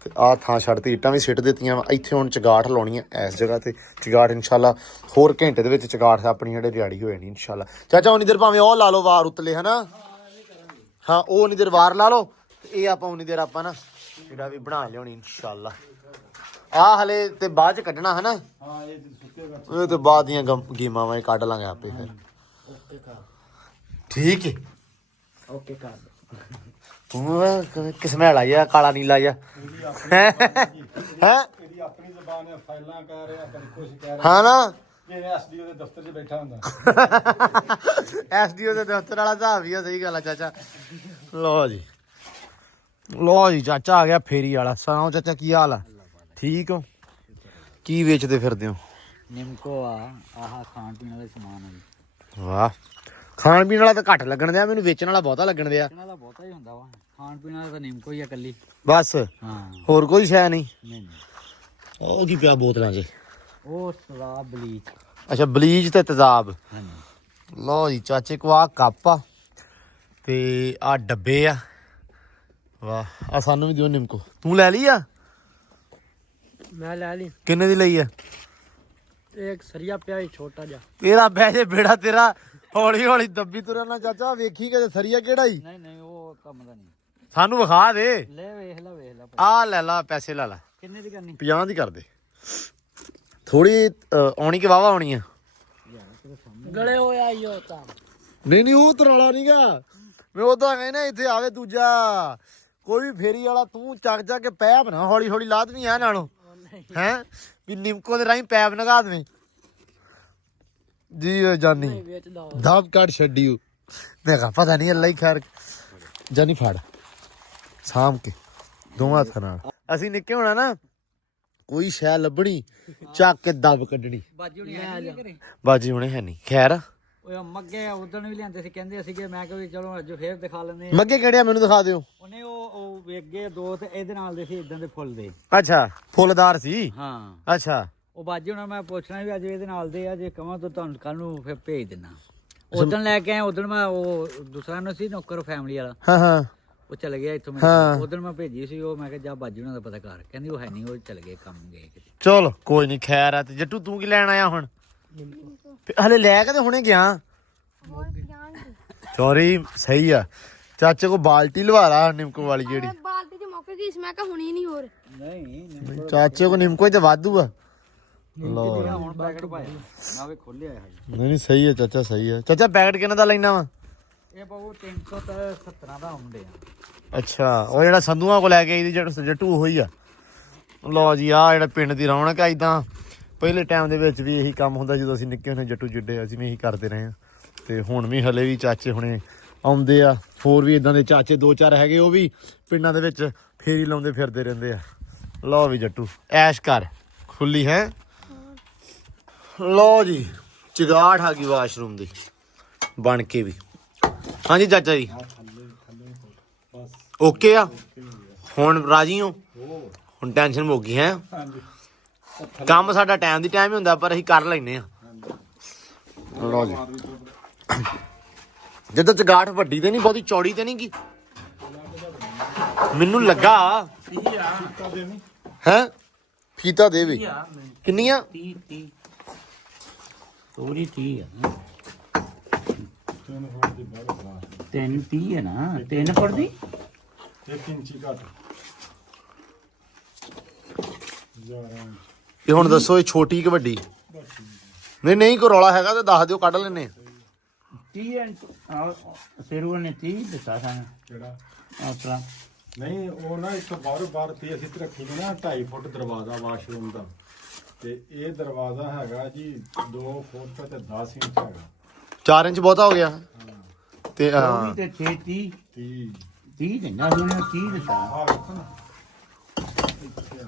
ਤੇ ਆਹ ਥਾਂ ਛੱਡਤੀ ਇੱਟਾਂ ਵੀ ਸਿੱਟ ਦਿੱਤੀਆਂ ਵਾ। ਇੱਥੇ ਹੁਣ ਚਗਾਠ ਲਾਉਣੀ ਆ ਇਸ ਜਗ੍ਹਾ ਤੇ ਚਗਾਠ ਇਨਸ਼ਾਅੱਲਾ ਹੋਰ ਘੰਟੇ ਦੇ ਵਿੱਚ ਚਗਾਠ ਆਪਣੀ ਜਿਹੜੇ ਰਿਆੜੀ ਹੋ ਜਾਣੀ ਇਨਸ਼ਾਅੱਲਾ। ਚਾਚਾ ਉਨੀ ਦੇਰ ਭਾਵੇਂ ਉਹ ਲਾ ਲਓ ਵਾਰ ਉਤਲੇ ਹਨਾ ਹਾਂ ਉਹ ਉਨੀ ਦੇਰ ਵਾਰ ਲਾ ਲਓ ਤੇ ਇਹ ਆਪਾਂ ਉਨੀ ਦੇਰ ਆਪਾਂ ਨਾ ਜਿਹੜਾ ਵੀ ਬਣਾ ਲਿਆਉਣੀ ਇਨਸ਼ਾਅੱਲਾ। ਆਹ ਹਲੇ ਤੇ ਬਾਅਦ ਚ ਕੱਢਣਾ ਹਨਾ ਇਹ ਤੇ ਬਾਅਦ ਦੀਆਂ ਗੇਮਾਂ ਵਾ ਕੱਢ ਲਾਂਗੇ ਆਪੇ ਫਿਰ ਠੀਕ ਹੈ ਓਕੇ ਕਰ ਤੂੰ ਕਿਸਮੈਲ ਆ ਜਾ ਕਾਲਾ ਨੀਲਾ ਜਾ ਹੈ ਇਹਦੀ ਆਪਣੀ ਜ਼ਬਾਨ ਹੈ ਫਾਈਲਾਂ ਕਰ ਰਿਹਾ ਕਦੇ ਕੁਝ ਕਹਿ ਰਿਹਾ ਹਾਂ ਨਾ ਜਿਵੇਂ ਐਸਡੀਓ ਦੇ ਦਫ਼ਤਰ 'ਚ ਬੈਠਾ ਹੁੰਦਾ ਐਸਡੀਓ ਦੇ ਦਫ਼ਤਰ ਵਾਲਾ ਹਿਸਾਬ ਵੀ ਆ ਸਹੀ ਗੱਲ ਆ ਚਾਚਾ। ਲੋ ਜੀ ਚਾਚਾ ਆ ਗਿਆ ਫੇਰੀ ਵਾਲਾ। ਸੁਣਾਓ ਚਾਚਾ ਕੀ ਹਾਲ ਆ ਠੀਕ ਹੋ ਕੀ ਵੇਚਦੇ ਫਿਰਦੇ ਹੋ? ਨਿੰਮਕੋ ਆ ਆਹ ਖਾਣ ਪੀਣ ਵਾਲੇ ਸਮਾਨ ਆ। ਵਾਹ ਖਾਣ ਪੀਣ ਵਾਲਾ ਤਾਂ ਘੱਟ ਲੱਗਣ ਦਿਆ ਮੈਨੂੰ, ਵੇਚਣ ਵਾਲਾ ਬਹੁਤਾ ਲੱਗਣ ਦਿਆ। ਇਹਨਾਂ ਦਾ ਬਹੁਤਾ ਹੀ ਹੁੰਦਾ ਵਾ, ਖਾਣ ਪੀਣ ਵਾਲਾ ਤਾਂ ਨਿੰਮਕੋ ਹੀ ਆ ਕੱਲੀ। ਬਸ ਹਾਂ ਹੋਰ ਕੋਈ ਸ਼ੈ ਨਹੀਂ। ਨਹੀਂ ਉਹ ਕੀ ਪਿਆ ਬੋਤਲਾਂ 'ਚ? ਉਹ ਸ਼ਰਾਬ ਬਲੀਚ। ਅੱਛਾ ਬਲੀਚ ਤੇ ਤੇਜ਼ਾਬ। ਹਾਂਜੀ ਲਓ ਜੀ ਚਾਚੇ ਕੋ ਆ ਕੱਪ ਆ ਤੇ ਆ ਡੱਬੇ ਆ। ਵਾਹ ਆ ਸਾਨੂੰ ਵੀ ਦਿਓ ਨਿੰਮਕੋ। ਤੂੰ ਲੈ ਲਈ ਆ? ਮੈਂ ਲੈ ਲਈ। ਕਿੰਨੇ ਦੀ ਲਈ ਆ? ਇੱਕ ਸਰੀਆ ਪਿਆ ਸੀ ਛੋਟਾ ਜਿਹਾ। ਤੇਰਾ ਬਹਿ ਜੇ ਬੇੜਾ ਤੇਰਾ, ਹੌਲੀ ਹੌਲੀ ਦੱਬੀ ਤੁਰਨ ਨਾ ਚਾਚਾ। ਵੇਖੀ ਕਿਤੇ ਸਰੀਆ ਕਿਹੜਾ ਹੀ। ਨਹੀਂ ਉਹ ਕੰਮ ਦਾ ਨਹੀਂ। ਸਾਨੂੰ ਵਿਖਾ ਦੇ। ਲੈ ਵੇਖ ਲੈ ਆ ਲੈ ਲਾ ਪੈਸੇ ਲੈ ਲਾ। ਕਿੰਨੇ ਦੀ ਕਰਨੀ? 50 ਦੀ ਕਰ ਦੇ। ਥੋੜੀ ਆਉਣੀ ਕਿ ਵਾਵਾ ਆਉਣੀ ਆ? ਗਲੇ ਹੋਇਆ ਹੀ ਉਹ ਤਾਂ। ਨਹੀਂ ਉਹ ਤਰੌਲਾ ਨਹੀਂਗਾ। ਮੈਂ ਉਦਾਂ ਕਹਿੰਦਾ ਇੱਥੇ ਆਵੇ ਦੂਜਾ ਕੋਈ ਵੀ ਫੇਰੀ ਵਾਲਾ, ਤੂੰ ਚੱਕ ਕੇ ਪੈਪ ਨਾ ਹੌਲੀ ਹੌਲੀ ਲਾ ਦਵੀਂ ਆ ਨਾਲੋਂ ਹੈ ਵੀ ਨਿੰਮਕੋ ਦੇ ਰਾਹੀਂ ਪੈਪ ਨਗਾ ਦਵੇਂ ਜੀ। ਜਾਨੀ ਵੇਚਦਾ ਦਾਬ ਕੱਢ ਛੱਡਿਓ। ਮੈਂ ਕਿਹਾ ਪਤਾ ਨਹੀਂ ਅੱਲਾ ਹੀ ਖੈਰ। ਜਾਨੀ ਫੜ ਸਾਂਭ ਕੇ ਦੋਵਾਂ ਹੱਥਾਂ ਨਾਲ। ਅਸੀਂ ਨਿੱਕੇ ਹੋਣਾ ਨਾ ਕੋਈ ਸ਼ੈ ਲੱਭਣੀ ਚੱਕ ਕੇ ਦੱਬ ਕੱਢਣੀ। ਬਾਜੀ ਹੁਣੀ ਆਏ ਘਰੇ? ਬਾਜੀ ਹੁਣੇ ਹੈ ਨਹੀਂ। ਖੈਰ ਉਹ ਮੱਗੇ ਉਦਣ ਵੀ ਲਿਆਂਦੇ ਸੀ, ਕਹਿੰਦੇ ਸੀਗੇ। ਮੈਂ ਕਿਹਾ ਵੀ ਚਲੋ ਅੱਜ ਫੇਰ ਦਿਖਾ ਲੈਂਦੇ ਆ। ਮੱਗੇ ਕਿਹੜੇ ਆ ਮੈਨੂੰ ਦਿਖਾ ਦਿਓ। ਉਹਨੇ ਉਹ ਵੇਗੇ ਦੋ ਤੇ ਇਹਦੇ ਨਾਲ ਦੇ ਸੀ ਇਦਾਂ ਦੇ ਫੁੱਲ ਦੇ। ਅੱਛਾ ਫੁੱਲਦਾਰ ਸੀ। ਹਾਂ ਅੱਛਾ ਉਹ ਬਾਜੀ ਹੁਣ ਮੈਂ ਪੁੱਛਣਾ ਵੀ ਅੱਜ ਇਹਦੇ ਨਾਲ ਦੇ ਆ, ਜੇ ਕਹਾਂ ਤਾਂ ਤੁਹਾਨੂੰ ਕੱਲ ਨੂੰ ਫਿਰ ਭੇਜ ਦੇਣਾ। ਉਦਣ ਲੈ ਕੇ ਆਇਆ, ਉਦਣ ਮੈਂ ਉਹ ਦੂਸਰਾ ਨੂੰ ਸੀ ਨੌਕਰ ਫੈਮਿਲੀ ਵਾਲਾ, ਹਾਂ ਹਾਂ ਉਹ ਚਲ ਗਿਆ ਇੱਥੋਂ। ਹਾਂ। ਮੈਂ ਉਦਣ ਮੈਂ ਭੇਜੀ ਸੀ ਉਹ, ਮੈਂ ਕਿਹਾ ਜਾ ਬਾਜੀ ਉਹਨਾਂ ਦਾ ਪਤਾ ਕਰ। ਕਹਿੰਦੀ ਉਹ ਹੈ ਨਹੀਂ, ਉਹ ਚਲ ਗਏ ਕੰਮ ਗਏ ਕਿਤੇ। ਚਲ ਕੋਈ ਨਹੀਂ ਖੈਰ ਆ। ਤੇ ਜੱਟੂ ਤੂੰ ਕੀ ਲੈਣ ਆਇਆ ਹੁਣ? ਹਲੇ ਲੈ ਕੇ ਤੇ ਹੁਣੇ ਗਿਆ। ਸੌਰੀ ਸਹੀ ਆ। ਚਾਚੇ ਕੋ ਬਾਲਟੀ ਲਵਾ ਲਾ ਨਿੰਮਕੋ ਵਾਲੀ ਜਿਹੜੀ। ਬਾਲਟੀ ਚ ਮੁੱਕ ਗਈ ਸੀ, ਮੈਂ ਕਿਹਾ ਹੁਣੀ ਨਹੀਂ ਹੋਰ। ਨਹੀਂ ਚਾਚੇ ਕੋ ਨਿੰਮਕੋ ਹੀ ਤੇ ਵਾਧੂ ਆ। ਹੁਣ ਪੈਕਟ ਪਾਇਆ ਨਾ ਵੇ ਖੋਲਿਆ ਹੈ। ਨਹੀਂ ਸਹੀ ਆ ਚਾਚਾ, ਸਹੀ ਆ ਚਾਚਾ। ਪੈਕਟ ਕਿੰਨੇ ਦਾ ਲੈਣਾ ਵਾ? ਇਹ ਬਾਬੂ 370 ਦਾ ਹੁੰਦੇ ਆ। ਅੱਛਾ ਉਹ ਜਿਹੜਾ ਸੰਧੂਆਂ ਕੋ ਲੈ ਕੇ ਆਈ ਦੀ ਜੱਟੂ ਉਹੀ ਆ। ਲਓ ਜੀ ਆ ਜਿਹੜਾ ਪਿੰਡ ਦੀ ਰੌਣਕ ਆ। ਇਦਾਂ ਪਹਿਲੇ ਟਾਈਮ ਦੇ ਵਿੱਚ ਵੀ ਇਹੀ ਕੰਮ ਹੁੰਦਾ ਜਦੋਂ ਅਸੀਂ ਨਿੱਕੇ ਹੁੰਦੇ। ਜੱਟੂ ਜਿੱਡੇ ਅਸੀਂ ਵੀ ਇਹੀ ਕਰਦੇ ਰਹੇ ਆ ਤੇ ਹੁਣ ਵੀ ਹਲੇ ਵੀ ਚਾਚੇ ਹੁਣੇ ਆਉਂਦੇ ਆ। ਹੋਰ ਵੀ ਇਦਾਂ ਦੇ ਚਾਚੇ ਦੋ ਚਾਰ ਹੈਗੇ, ਉਹ ਵੀ ਪਿੰਡਾਂ ਦੇ ਵਿੱਚ ਫੇਰੀ ਲਾਉਂਦੇ ਫਿਰਦੇ ਰਹਿੰਦੇ ਆ। ਲਓ ਵੀ ਜੱਟੂ ਐਸ਼ ਕਰ ਖੁੱਲੀ ਹੈ। ਲਓ ਜੀ ਚਗਾਠ ਆ ਗਈ ਵਾਸ਼ਰੂਮ ਦੀ ਬਣ ਕੇ ਵੀ। ਹਾਂਜੀ ਚਾਚਾ ਜੀ ਓਕੇ ਆ। ਹੁਣ ਰਾਜੀ ਹੋ? ਹੁਣ ਟੈਨਸ਼ਨ ਮੁੱਕ ਗਈ ਹੈ। ਕੰਮ ਸਾਡਾ ਟਾਈਮ ਦੀ ਟਾਈਮ ਹੀ ਹੁੰਦਾ, ਪਰ ਅਸੀਂ ਕਰ ਲੈਨੇ ਆ। ਲਓ ਜੀ ਜਦੋਂ ਚਗਾਠ ਵੱਡੀ ਤੇ ਨਹੀਂ, ਬਹੁਤੀ ਚੌੜੀ ਤੇ ਨਹੀਂ ਗੀ। ਮੈਨੂੰ ਲੱਗਾ ਹੈ ਫੀਤਾ ਦੇ ਵੀ। ਕਿੰਨੀਆਂ? 30 ਤੋਰੀ 30 ਆ। 3 30 ਹੈ ਨਾ। 3 ਪੜਦੀ 1 ਇੰਚੀ ਘੱਟ। ਇਹ ਹੁਣ ਦੱਸੋ ਇਹ ਛੋਟੀ ਕਿ ਵੱਡੀ? ਨਹੀਂ ਕੋਈ ਰੌਲਾ ਹੈਗਾ ਤਾਂ ਦੱਸ ਦਿਓ, ਕੱਢ ਲੈਨੇ। 30 ਸਿਰੂ ਨੇ 30 ਦਿੱਤਾ ਸਾਨੂੰ ਕਿਹੜਾ? ਆਪਣਾ ਨਹੀਂ ਉਹ ਨਾ ਇੱਥੋਂ ਬਾਹਰ ਤੇ ਅਸੀਂ ਤੇ ਰੱਖੀ ਨਾ 2.5 ਫੁੱਟ ਦਰਵਾਜ਼ਾ ਵਾਸ਼ਰੂਮ ਦਾ। ਤੇ ਇਹ ਦਰਵਾਜ਼ਾ ਹੈਗਾ ਜੀ 2 ਫੁੱਟ ਤੇ 10 ਇੰਚ ਹੈਗਾ। 4 ਇੰਚ ਬਹੁਤਾ ਹੋ ਗਿਆ ਤੇ ਤੇ 6 30 30 30 ਦਿੰਦਾ ਉਹਨੇ 30 ਦਿੱਤਾ। ਆ ਵੇਖੋ ਨਾ ਇੱਥੇ ਆ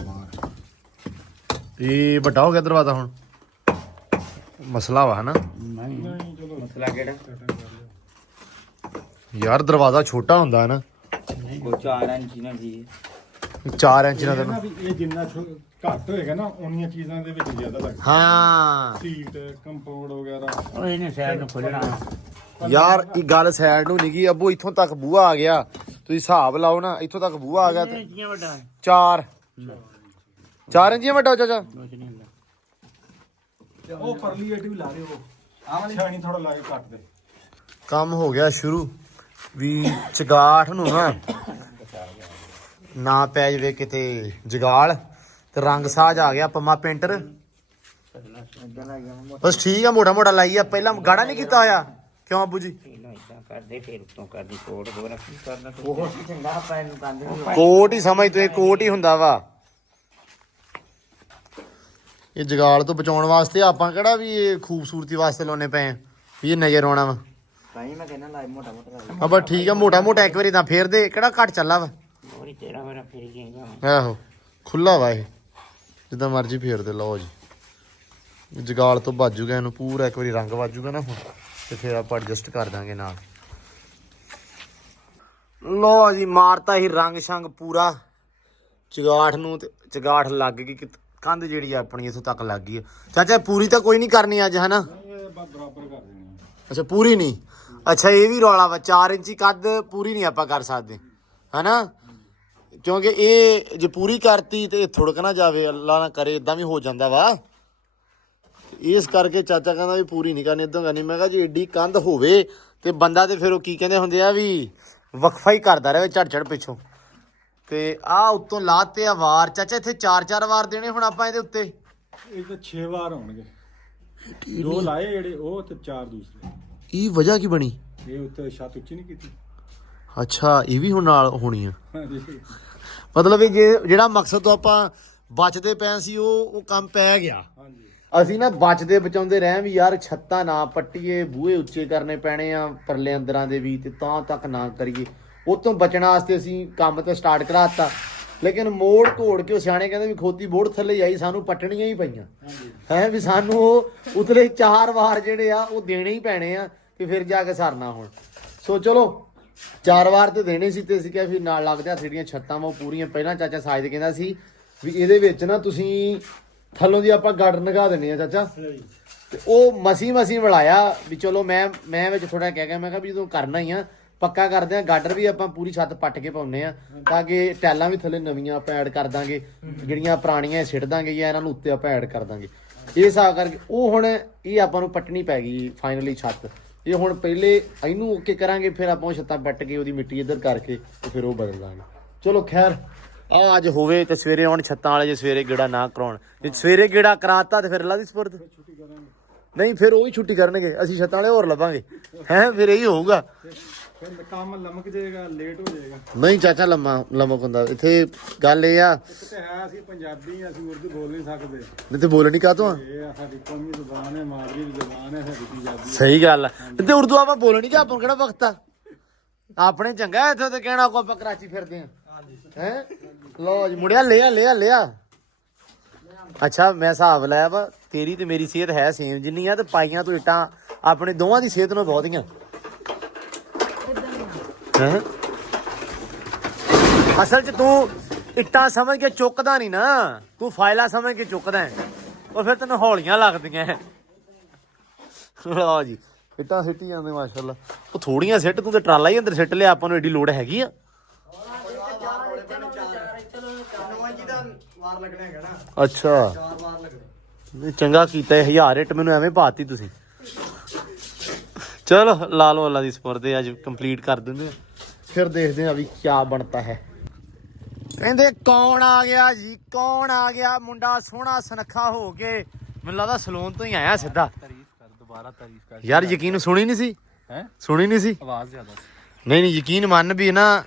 ਬਾਹਰ। ਇਹ ਵੱਡਾ ਹੋ ਗਿਆ ਦਰਵਾਜ਼ਾ। ਹੁਣ ਮਸਲਾ ਵਾ ਹਨਾ ਨਹੀਂ ਚਲੋ ਮਸਲਾ ਕਿਹੜਾ? ਯਾਰ ਦਰਵਾਜ਼ਾ ਛੋਟਾ ਹੁੰਦਾ ਹੈ ਨਾ। ਉਹ 4 ਇੰਚ ਨਾ ਜੀ। 4 ਇੰਚ ਨਾਲ ਇਹ ਨਾ ਤੈਨੂੰ ਵੀ ਇਹ ਜਿੰਨਾ ਘੱਟ ਹੋਏਗਾ ਨਾ ਉਨੀਆਂ ਚੀਜ਼ਾਂ ਦੇ ਵਿੱਚ ਜ਼ਿਆਦਾ ਲੱਗਦਾ। ਹਾਂ ਸੀਟ ਕੰਪਾਊਂਡ ਵਗੈਰਾ। ਉਹ ਇਹਨੇ ਸਾਈਡ ਨੂੰ ਖੋਲਣਾ। ਯਾਰ ਇਹ ਗੱਲ ਸਾਈਡ ਨੂੰ ਨਹੀਂ ਗਈ ਅੱਬੂ। ਇੱਥੋਂ ਤੱਕ ਬੂਹਾ ਆ ਗਿਆ, ਤੁਸੀਂ ਹਿਸਾਬ ਲਾਓ ਨਾ। ਇੱਥੋਂ ਤੱਕ ਬੂਹਾ ਆ ਗਿਆ ਤੇ ਇੰਚੀਆਂ ਵੱਡਾ 4 ਇੰਚੀਆਂ ਵੱਡਾ ਚਾਚਾ। ਕੁਝ ਨਹੀਂ ਹੁੰਦਾ। ਉਹ ਪਰਲੀ ਏਟ ਵੀ ਲਾ ਦੇ। ਉਹ ਆਹ ਵਾਲੀ ਛਾਣੀ ਥੋੜਾ ਲਾ ਕੇ ਕੱਟ ਦੇ। ਕੰਮ ਹੋ ਗਿਆ ਸ਼ੁਰੂ ਵੀ ਚਗਾਠ ਨੂੰ ਨਾ ਪੈ ਜਵੇ ਕਿਤੇ ਜਗਾਲ ਤੇ ਰੰਗ ਸਾਜ ਆ ਗਿਆ ਪੰਮਾ ਪੇਂਟਰ। ਬਸ ਠੀਕ ਆ, ਮੋਟਾ ਮੋਟਾ ਲਾਈ ਆ। ਪਹਿਲਾਂ ਗਾੜਾ ਨਹੀਂ ਕੀਤਾ ਹੋਇਆ ਕਿਉਂ ਅੱਬੂ ਜੀ? ਕਰਦੇ ਫਿਰ ਉਤੋਂ ਕਰਦੀ ਕੋਡ ਹੋਰ ਕੀ ਕਰਨਾ। ਉਹ ਚੰਗਾ ਪੈਨ ਨੂੰ ਕੰਦ ਨਹੀਂ। ਕੋਟ ਹੀ ਸਮਝ ਤੂੰ, ਇਹ ਕੋਟ ਹੀ ਹੁੰਦਾ ਵਾ। ਇਹ ਜਗਾਲ ਤੋਂ ਬਚਾਉਣ ਵਾਸਤੇ ਆਪਾਂ ਕਿਹੜਾ ਵੀ ਇਹ ਖੂਬਸੂਰਤੀ ਵਾਸਤੇ ਲਾਉਣੇ ਪਏ ਆ ਵੀ ਇਹ ਨਜ਼ਰ ਆਉਣਾ ਵਾ। ਤਾਂ ਹੀ ਮੈਂ ਕਹਿੰਦਾ ਲਾਈ ਮੋਟਾ ਲਾਈ। ਆ ਬਸ ਠੀਕ ਆ, ਮੋਟਾ ਮੋਟਾ ਇੱਕ ਵਾਰੀ ਤਾਂ ਫੇਰ ਦੇ। ਕਿਹੜਾ ਘੱਟ ਚੱਲਾ ਵਾ? ਹੋਰ ਤੇਰਾ ਮੇਰਾ ਫਿਰ ਗਿਆ। ਆਹੋ ਖੁੱਲਾ ਵਾ ਇਹ, ਜਿੱਦਾਂ ਮਰਜ਼ੀ ਫੇਰ ਦੇ। ਲਓ ਜੀ ਜਗਾਲ ਤੋਂ ਬਾਜੂਗਾ ਇਹਨੂੰ ਪੂਰਾ ਇੱਕ ਵਾਰੀ ਰੰਗ ਵਾਜੂਗਾ ਨਾ ਹੁਣ ਤੇ ਫਿਰ ਆਪਾਂ ਐਡਜਸਟ ਕਰ ਦਾਂਗੇ ਨਾਲ। ਲੋ ਜੀ ਮਾਰਤਾ ਹੀ ਰੰਗ ਸ਼ੰਗ ਪੂਰਾ ਚਗਾਠ ਨੂੰ ਤੇ ਚਗਾਠ ਲੱਗ ਗਈ ਕਿ ਕੰਧ ਜਿਹੜੀ ਆ ਆਪਣੀ ਇੱਥੋਂ ਤੱਕ ਲੱਗ ਗਈ। ਚਾਚਾ ਪੂਰੀ ਤਾਂ ਕੋਈ ਨਹੀਂ ਕਰਨੀ ਅੱਜ ਹਨਾ? ਇਹ ਬਰਾਬਰ ਕਰ ਦੇਣੀ ਆ। ਅੱਛਾ ਪੂਰੀ ਨਹੀਂ। ਅੱਛਾ ਇਹ ਵੀ ਰੌਲਾ ਵਾ 4 ਇੰਚੀ ਕੱਦ ਪੂਰੀ ਨਹੀਂ ਆਪਾਂ ਕਰ ਸਕਦੇ ਹਨਾ, ਕਿਉਂਕਿ ਇਹ ਜੇ ਪੂਰੀ ਕਰਤੀ ਤੇ ਥੁੜਕ ਨਾ ਜਾਵੇ, ਅੱਲਾ ਨਾ ਕਰੇ ਇਦਾਂ ਵੀ ਹੋ ਜਾਂਦਾ ਵਾ। ਇਸ ਕਰਕੇ ਚਾਚਾ ਕਹਿੰਦਾ ਵੀ ਪੂਰੀ ਨਹੀਂ ਕਰਨੀ, ਇਦਾਂ ਕਰਨੀ। ਮੈਂ ਕਿਹਾ ਜੀ ਏਡੀ ਕੰਧ ਹੋਵੇ ਤੇ ਬੰਦਾ ਤੇ ਫਿਰ ਉਹ ਕੀ ਕਹਿੰਦੇ ਹੁੰਦੇ ਆ ਵੀ ਵਕਫਾ ਹੀ ਕਰਦਾ ਰਹੇ ਝੜ ਪਿੱਛੋਂ। ਤੇ ਆਹ ਉੱਤੋਂ ਲਾਤੇ ਆ ਵਾਰ। ਚਾਚਾ ਇੱਥੇ 4-4 ਵਾਰ ਦੇਣੇ ਹੁਣ ਆਪਾਂ ਇਹਦੇ ਉੱਤੇ? ਇਹ ਤਾਂ 6 ਵਾਰ ਹੋਣਗੇ, 2 ਲਾਏ ਜਿਹੜੇ ਉਹ ਤੇ 4 ਦੂਸਰੇ। ਇਹ ਵਜ੍ਹਾ ਕੀ ਬਣੀ? ਇਹ ਉੱਤੇ ਛੱਤ ਉੱਚੀ ਨਹੀਂ ਕੀਤੀ। ਅੱਛਾ ਇਹ ਵੀ ਹੁਣ ਨਾਲ ਹੋਣੀ ਆ। ਹਾਂਜੀ ਮਤਲਬ ਇਹ ਜਿਹੜਾ ਮਕਸਦ ਤੋਂ ਆਪਾਂ ਬਚਦੇ ਪਏ ਸੀ ਉਹ ਕੰਮ ਪੈ ਗਿਆ। ਹਾਂਜੀ ਅਸੀਂ ਨਾ ਬਚਦੇ ਬਚਾਉਂਦੇ ਰਹੇ ਵੀ ਯਾਰ ਛੱਤਾਂ ਨਾ ਪੱਟੀਏ, ਬੂਹੇ ਉੱਚੇ ਕਰਨੇ ਪੈਣੇ ਆ ਪਰਲੇ ਅੰਦਰਾਂ ਦੇ ਵੀ, ਤੇ ਤਾਂ ਤੱਕ ਨਾ ਕਰੀਏ। ਉਹ ਤੋਂ ਬਚਣ ਵਾਸਤੇ ਅਸੀਂ ਕੰਮ ਤੇ ਸਟਾਰਟ ਕਰਾਤਾ, ਲੇਕਿਨ ਮੋੜ ਘੋੜ ਕੇ ਉਹ ਸਿਆਣੇ ਕਹਿੰਦੇ ਵੀ ਖੋਤੀ ਬੋੜ ਥੱਲੇ ਆਈ, ਸਾਨੂੰ ਪੱਟਣੀਆਂ ਹੀ ਪਈਆਂ ਹੈ ਵੀ ਸਾਨੂੰ ਉਹ ਉਤਲੇ 4 ਵਾਰ ਜਿਹੜੇ ਆ ਉਹ ਦੇਣੇ ਹੀ ਪੈਣੇ ਆ ਕਿ ਫਿਰ ਜਾ ਕੇ ਸਰਨਾ। ਹੁਣ ਸੋ ਚਲੋ 4 ਵਾਰ ਤੇ ਦੇਣੇ ਸੀ ਤੇ ਅਸੀਂ ਕਿਹਾ ਫਿਰ ਨਾਲ ਲੱਗਦੇ ਹੱਥ ਜਿਹੜੀਆਂ ਛੱਤਾਂ ਵਾ ਉਹ ਪੂਰੀਆਂ। ਪਹਿਲਾਂ ਚਾਚਾ ਸਾਜਦ ਕਹਿੰਦਾ ਸੀ ਵੀ ਇਹਦੇ ਵਿੱਚ ਨਾ ਤੁਸੀਂ ਥੱਲੋਂ ਦੀ ਆਪਾਂ ਗਾਡਰ ਨਗਾ ਦਿੰਦੇ ਆ ਚਾਚਾ, ਤੇ ਉਹ ਮਸੀ ਮਿਲਾਇਆ ਵੀ ਚਲੋ ਮੈਂ ਵਿੱਚ ਥੋੜਾ ਕਹਿ ਗਿਆ, ਮੈਂ ਕਿਹਾ ਵੀ ਜਦੋਂ ਕਰਨਾ ਹੀ ਆ ਪੱਕਾ ਕਰਦੇ ਆ ਗਾਡਰ ਵੀ ਆਪਾਂ ਪੂਰੀ ਛੱਤ ਪੱਟ ਕੇ ਪਾਉਂਦੇ ਆ ਤਾਂ ਕਿ ਟੈਲਾਂ ਵੀ ਥੱਲੇ ਨਵੀਆਂ ਆਪਾਂ ਐਡ ਕਰ ਦਾਂਗੇ, ਜਿਹੜੀਆਂ ਪੁਰਾਣੀਆਂ ਸਿੱਟ ਦਾਂਗੇ ਜਾਂ ਇਹਨਾਂ ਨੂੰ ਉੱਤੇ ਆਪਾਂ ਐਡ ਕਰ ਦਾਂਗੇ। ਇਹ ਹਿਸਾਬ ਕਰਕੇ ਉਹ ਹੁਣ ਇਹ ਆਪਾਂ ਨੂੰ ਪੱਟਣੀ ਪੈ ਗਈ ਫਾਈਨਲੀ ਛੱਤ। ਇਹ ਹੁਣ ਪਹਿਲੇ ਇਹਨੂੰ ਓਕੇ ਕਰਾਂਗੇ, ਫਿਰ ਆਪਾਂ ਉਹ ਛੱਤਾਂ ਪੱਟ ਕੇ ਉਹਦੀ ਮਿੱਟੀ ਇੱਧਰ ਕਰਕੇ ਤੇ ਫਿਰ ਉਹ ਬਦਲ ਦਾਂਗੇ। ਚਲੋ ਖੈਰ ਆ ਅੱਜ ਹੋਵੇ ਤੇ ਸਵੇਰੇ ਆਉਣ ਛੱਤਾਂ ਵਾਲੇ, ਜੇ ਸਵੇਰੇ ਗੇੜਾ ਨਾ ਕਰਾਉਣ, ਜੇ ਸਵੇਰੇ ਗੇੜਾ ਕਰਾਤਾ ਤੇ ਫਿਰ ਅੱਲਾ ਦੀ ਸਪੁਰਦ। ਨਹੀਂ ਫਿਰ ਉਹ ਹੀ ਛੁੱਟੀ ਕਰਨਗੇ, ਅਸੀਂ ਛੱਤਾਂ ਵਾਲੇ ਹੋਰ ਲੱਭਾਂਗੇ ਹੈ, ਫਿਰ ਇਹੀ ਹੋਊਗਾ। ਫਿਰ ਕੰਮ ਲਮਕ ਜਾਏਗਾ, ਲੇਟ ਹੋ ਜਾਏਗਾ। ਨਹੀਂ ਚਾਚਾ ਲਮਕ ਹੁੰਦਾ ਇੱਥੇ। ਗੱਲ ਇਹ ਆ ਇੱਕ ਤੇ ਹੈ ਅਸੀਂ ਪੰਜਾਬੀ, ਅਸੀਂ ਉਰਦੂ ਬੋਲ ਨਹੀਂ ਸਕਦੇ। ਨਹੀਂ ਤੇ ਬੋਲਣੀ ਕਾਹਤੋਂ ਆ? ਇਹ ਸਾਡੀ ਕੌਮੀ ਜ਼ੁਬਾਨ ਹੈ, ਮਾਦਰੀ ਜ਼ੁਬਾਨ ਹੈ ਸਾਡੀ ਪੰਜਾਬੀ। ਸਹੀ ਗੱਲ ਆ। ਤੇ ਉਰਦੂ ਆਪਾਂ ਬੋਲਣੀ ਕਿ ਆਪਾਂ ਕਿਹੜਾ ਵਕਤ ਆ ਆਪਣੇ ਚੰਗਾ ਇੱਥੇ ਤੇ ਕਹਿਣਾ ਕੋ ਆਪਾਂ ਕਰਾਚੀ ਫਿਰਦੇ ਆ ਹੈ। ਲੋ ਜੀ ਮੁੜਿਆ ਲਿਆ। ਅੱਛਾ ਮੈਂ ਹਿਸਾਬ ਲਾਇਆ ਵਾ ਤੇਰੀ ਤੇ ਮੇਰੀ ਸਿਹਤ ਹੈ ਸੇਮ ਜਿੰਨੀ ਆ, ਤੇ ਪਾਈਆਂ ਤੋਂ ਇੱਟਾਂ ਆਪਣੇ ਦੋਵਾਂ ਦੀ ਸਿਹਤ ਨੂੰ ਬਹੁਤੀਆਂ ਹੈ। ਅਸਲ 'ਚ ਤੂੰ ਇੱਟਾਂ ਸਮਝ ਕੇ ਚੁੱਕਦਾ ਨਹੀਂ ਨਾ, ਤੂੰ ਫਾਇਲਾ ਸਮਝ ਕੇ ਚੁੱਕਦਾ ਹੈ, ਉਹ ਫਿਰ ਤੈਨੂੰ ਹੌਲੀਆਂ ਲੱਗਦੀਆਂ। ਲਓ ਜੀ ਇੱਟਾਂ ਸਿੱਟੀ ਜਾਂਦੇ ਮਾਸ਼ਾਅੱਲਾ। ਉਹ ਥੋੜੀਆਂ ਸਿੱਟ, ਤੂੰ ਤੇ ਟਰਾਲਾ ਹੀ ਅੰਦਰ ਸਿੱਟ ਲਿਆ, ਆਪਾਂ ਨੂੰ ਐਡੀ ਲੋੜ ਹੈਗੀ ਆ? ਅੱਛਾ ਨਹੀਂ ਚੰਗਾ ਕੀਤਾ 1000 ਇੱਟ ਮੈਨੂੰ ਐਵੇਂ ਪਾਤੀ ਤੁਸੀਂ। ਚਲੋ ਲਾ ਲਓ ਅੱਲਾ ਦੀ ਸਪੁਰਦ, ਅੱਜ ਕੰਪਲੀਟ ਕਰ ਦਿੰਦੇ ਆ, ਫਿਰ ਦੇਖਦੇ ਆ ਵੀ ਕਿਆ ਬਣਤਾ ਹੈ। ਕਹਿੰਦੇ ਕੌਣ ਆ ਗਿਆ ਜੀ, ਕੌਣ ਆ ਗਿਆ? ਮੁੰਡਾ ਸੋਹਣਾ ਸੁਨੱਖਾ ਹੋ ਕੇ ਮੈਨੂੰ ਲੱਗਦਾ ਸਲੂਨ ਤੋਂ ਹੀ ਆਇਆ ਸਿੱਧਾ। ਦੁਬਾਰਾ ਤਾਰੀਫ ਕਰ ਯਾਰ ਯਕੀਨ ਸੁਣੀ ਨਹੀਂ ਸੀ ਹੈ, ਸੁਣੀ ਨਹੀਂ ਸੀ ਆਵਾਜ਼ ਜ਼ਿਆਦਾ ਨਹੀਂ ਯਕੀਨ ਮੰਨ ਵੀ ਨਾ,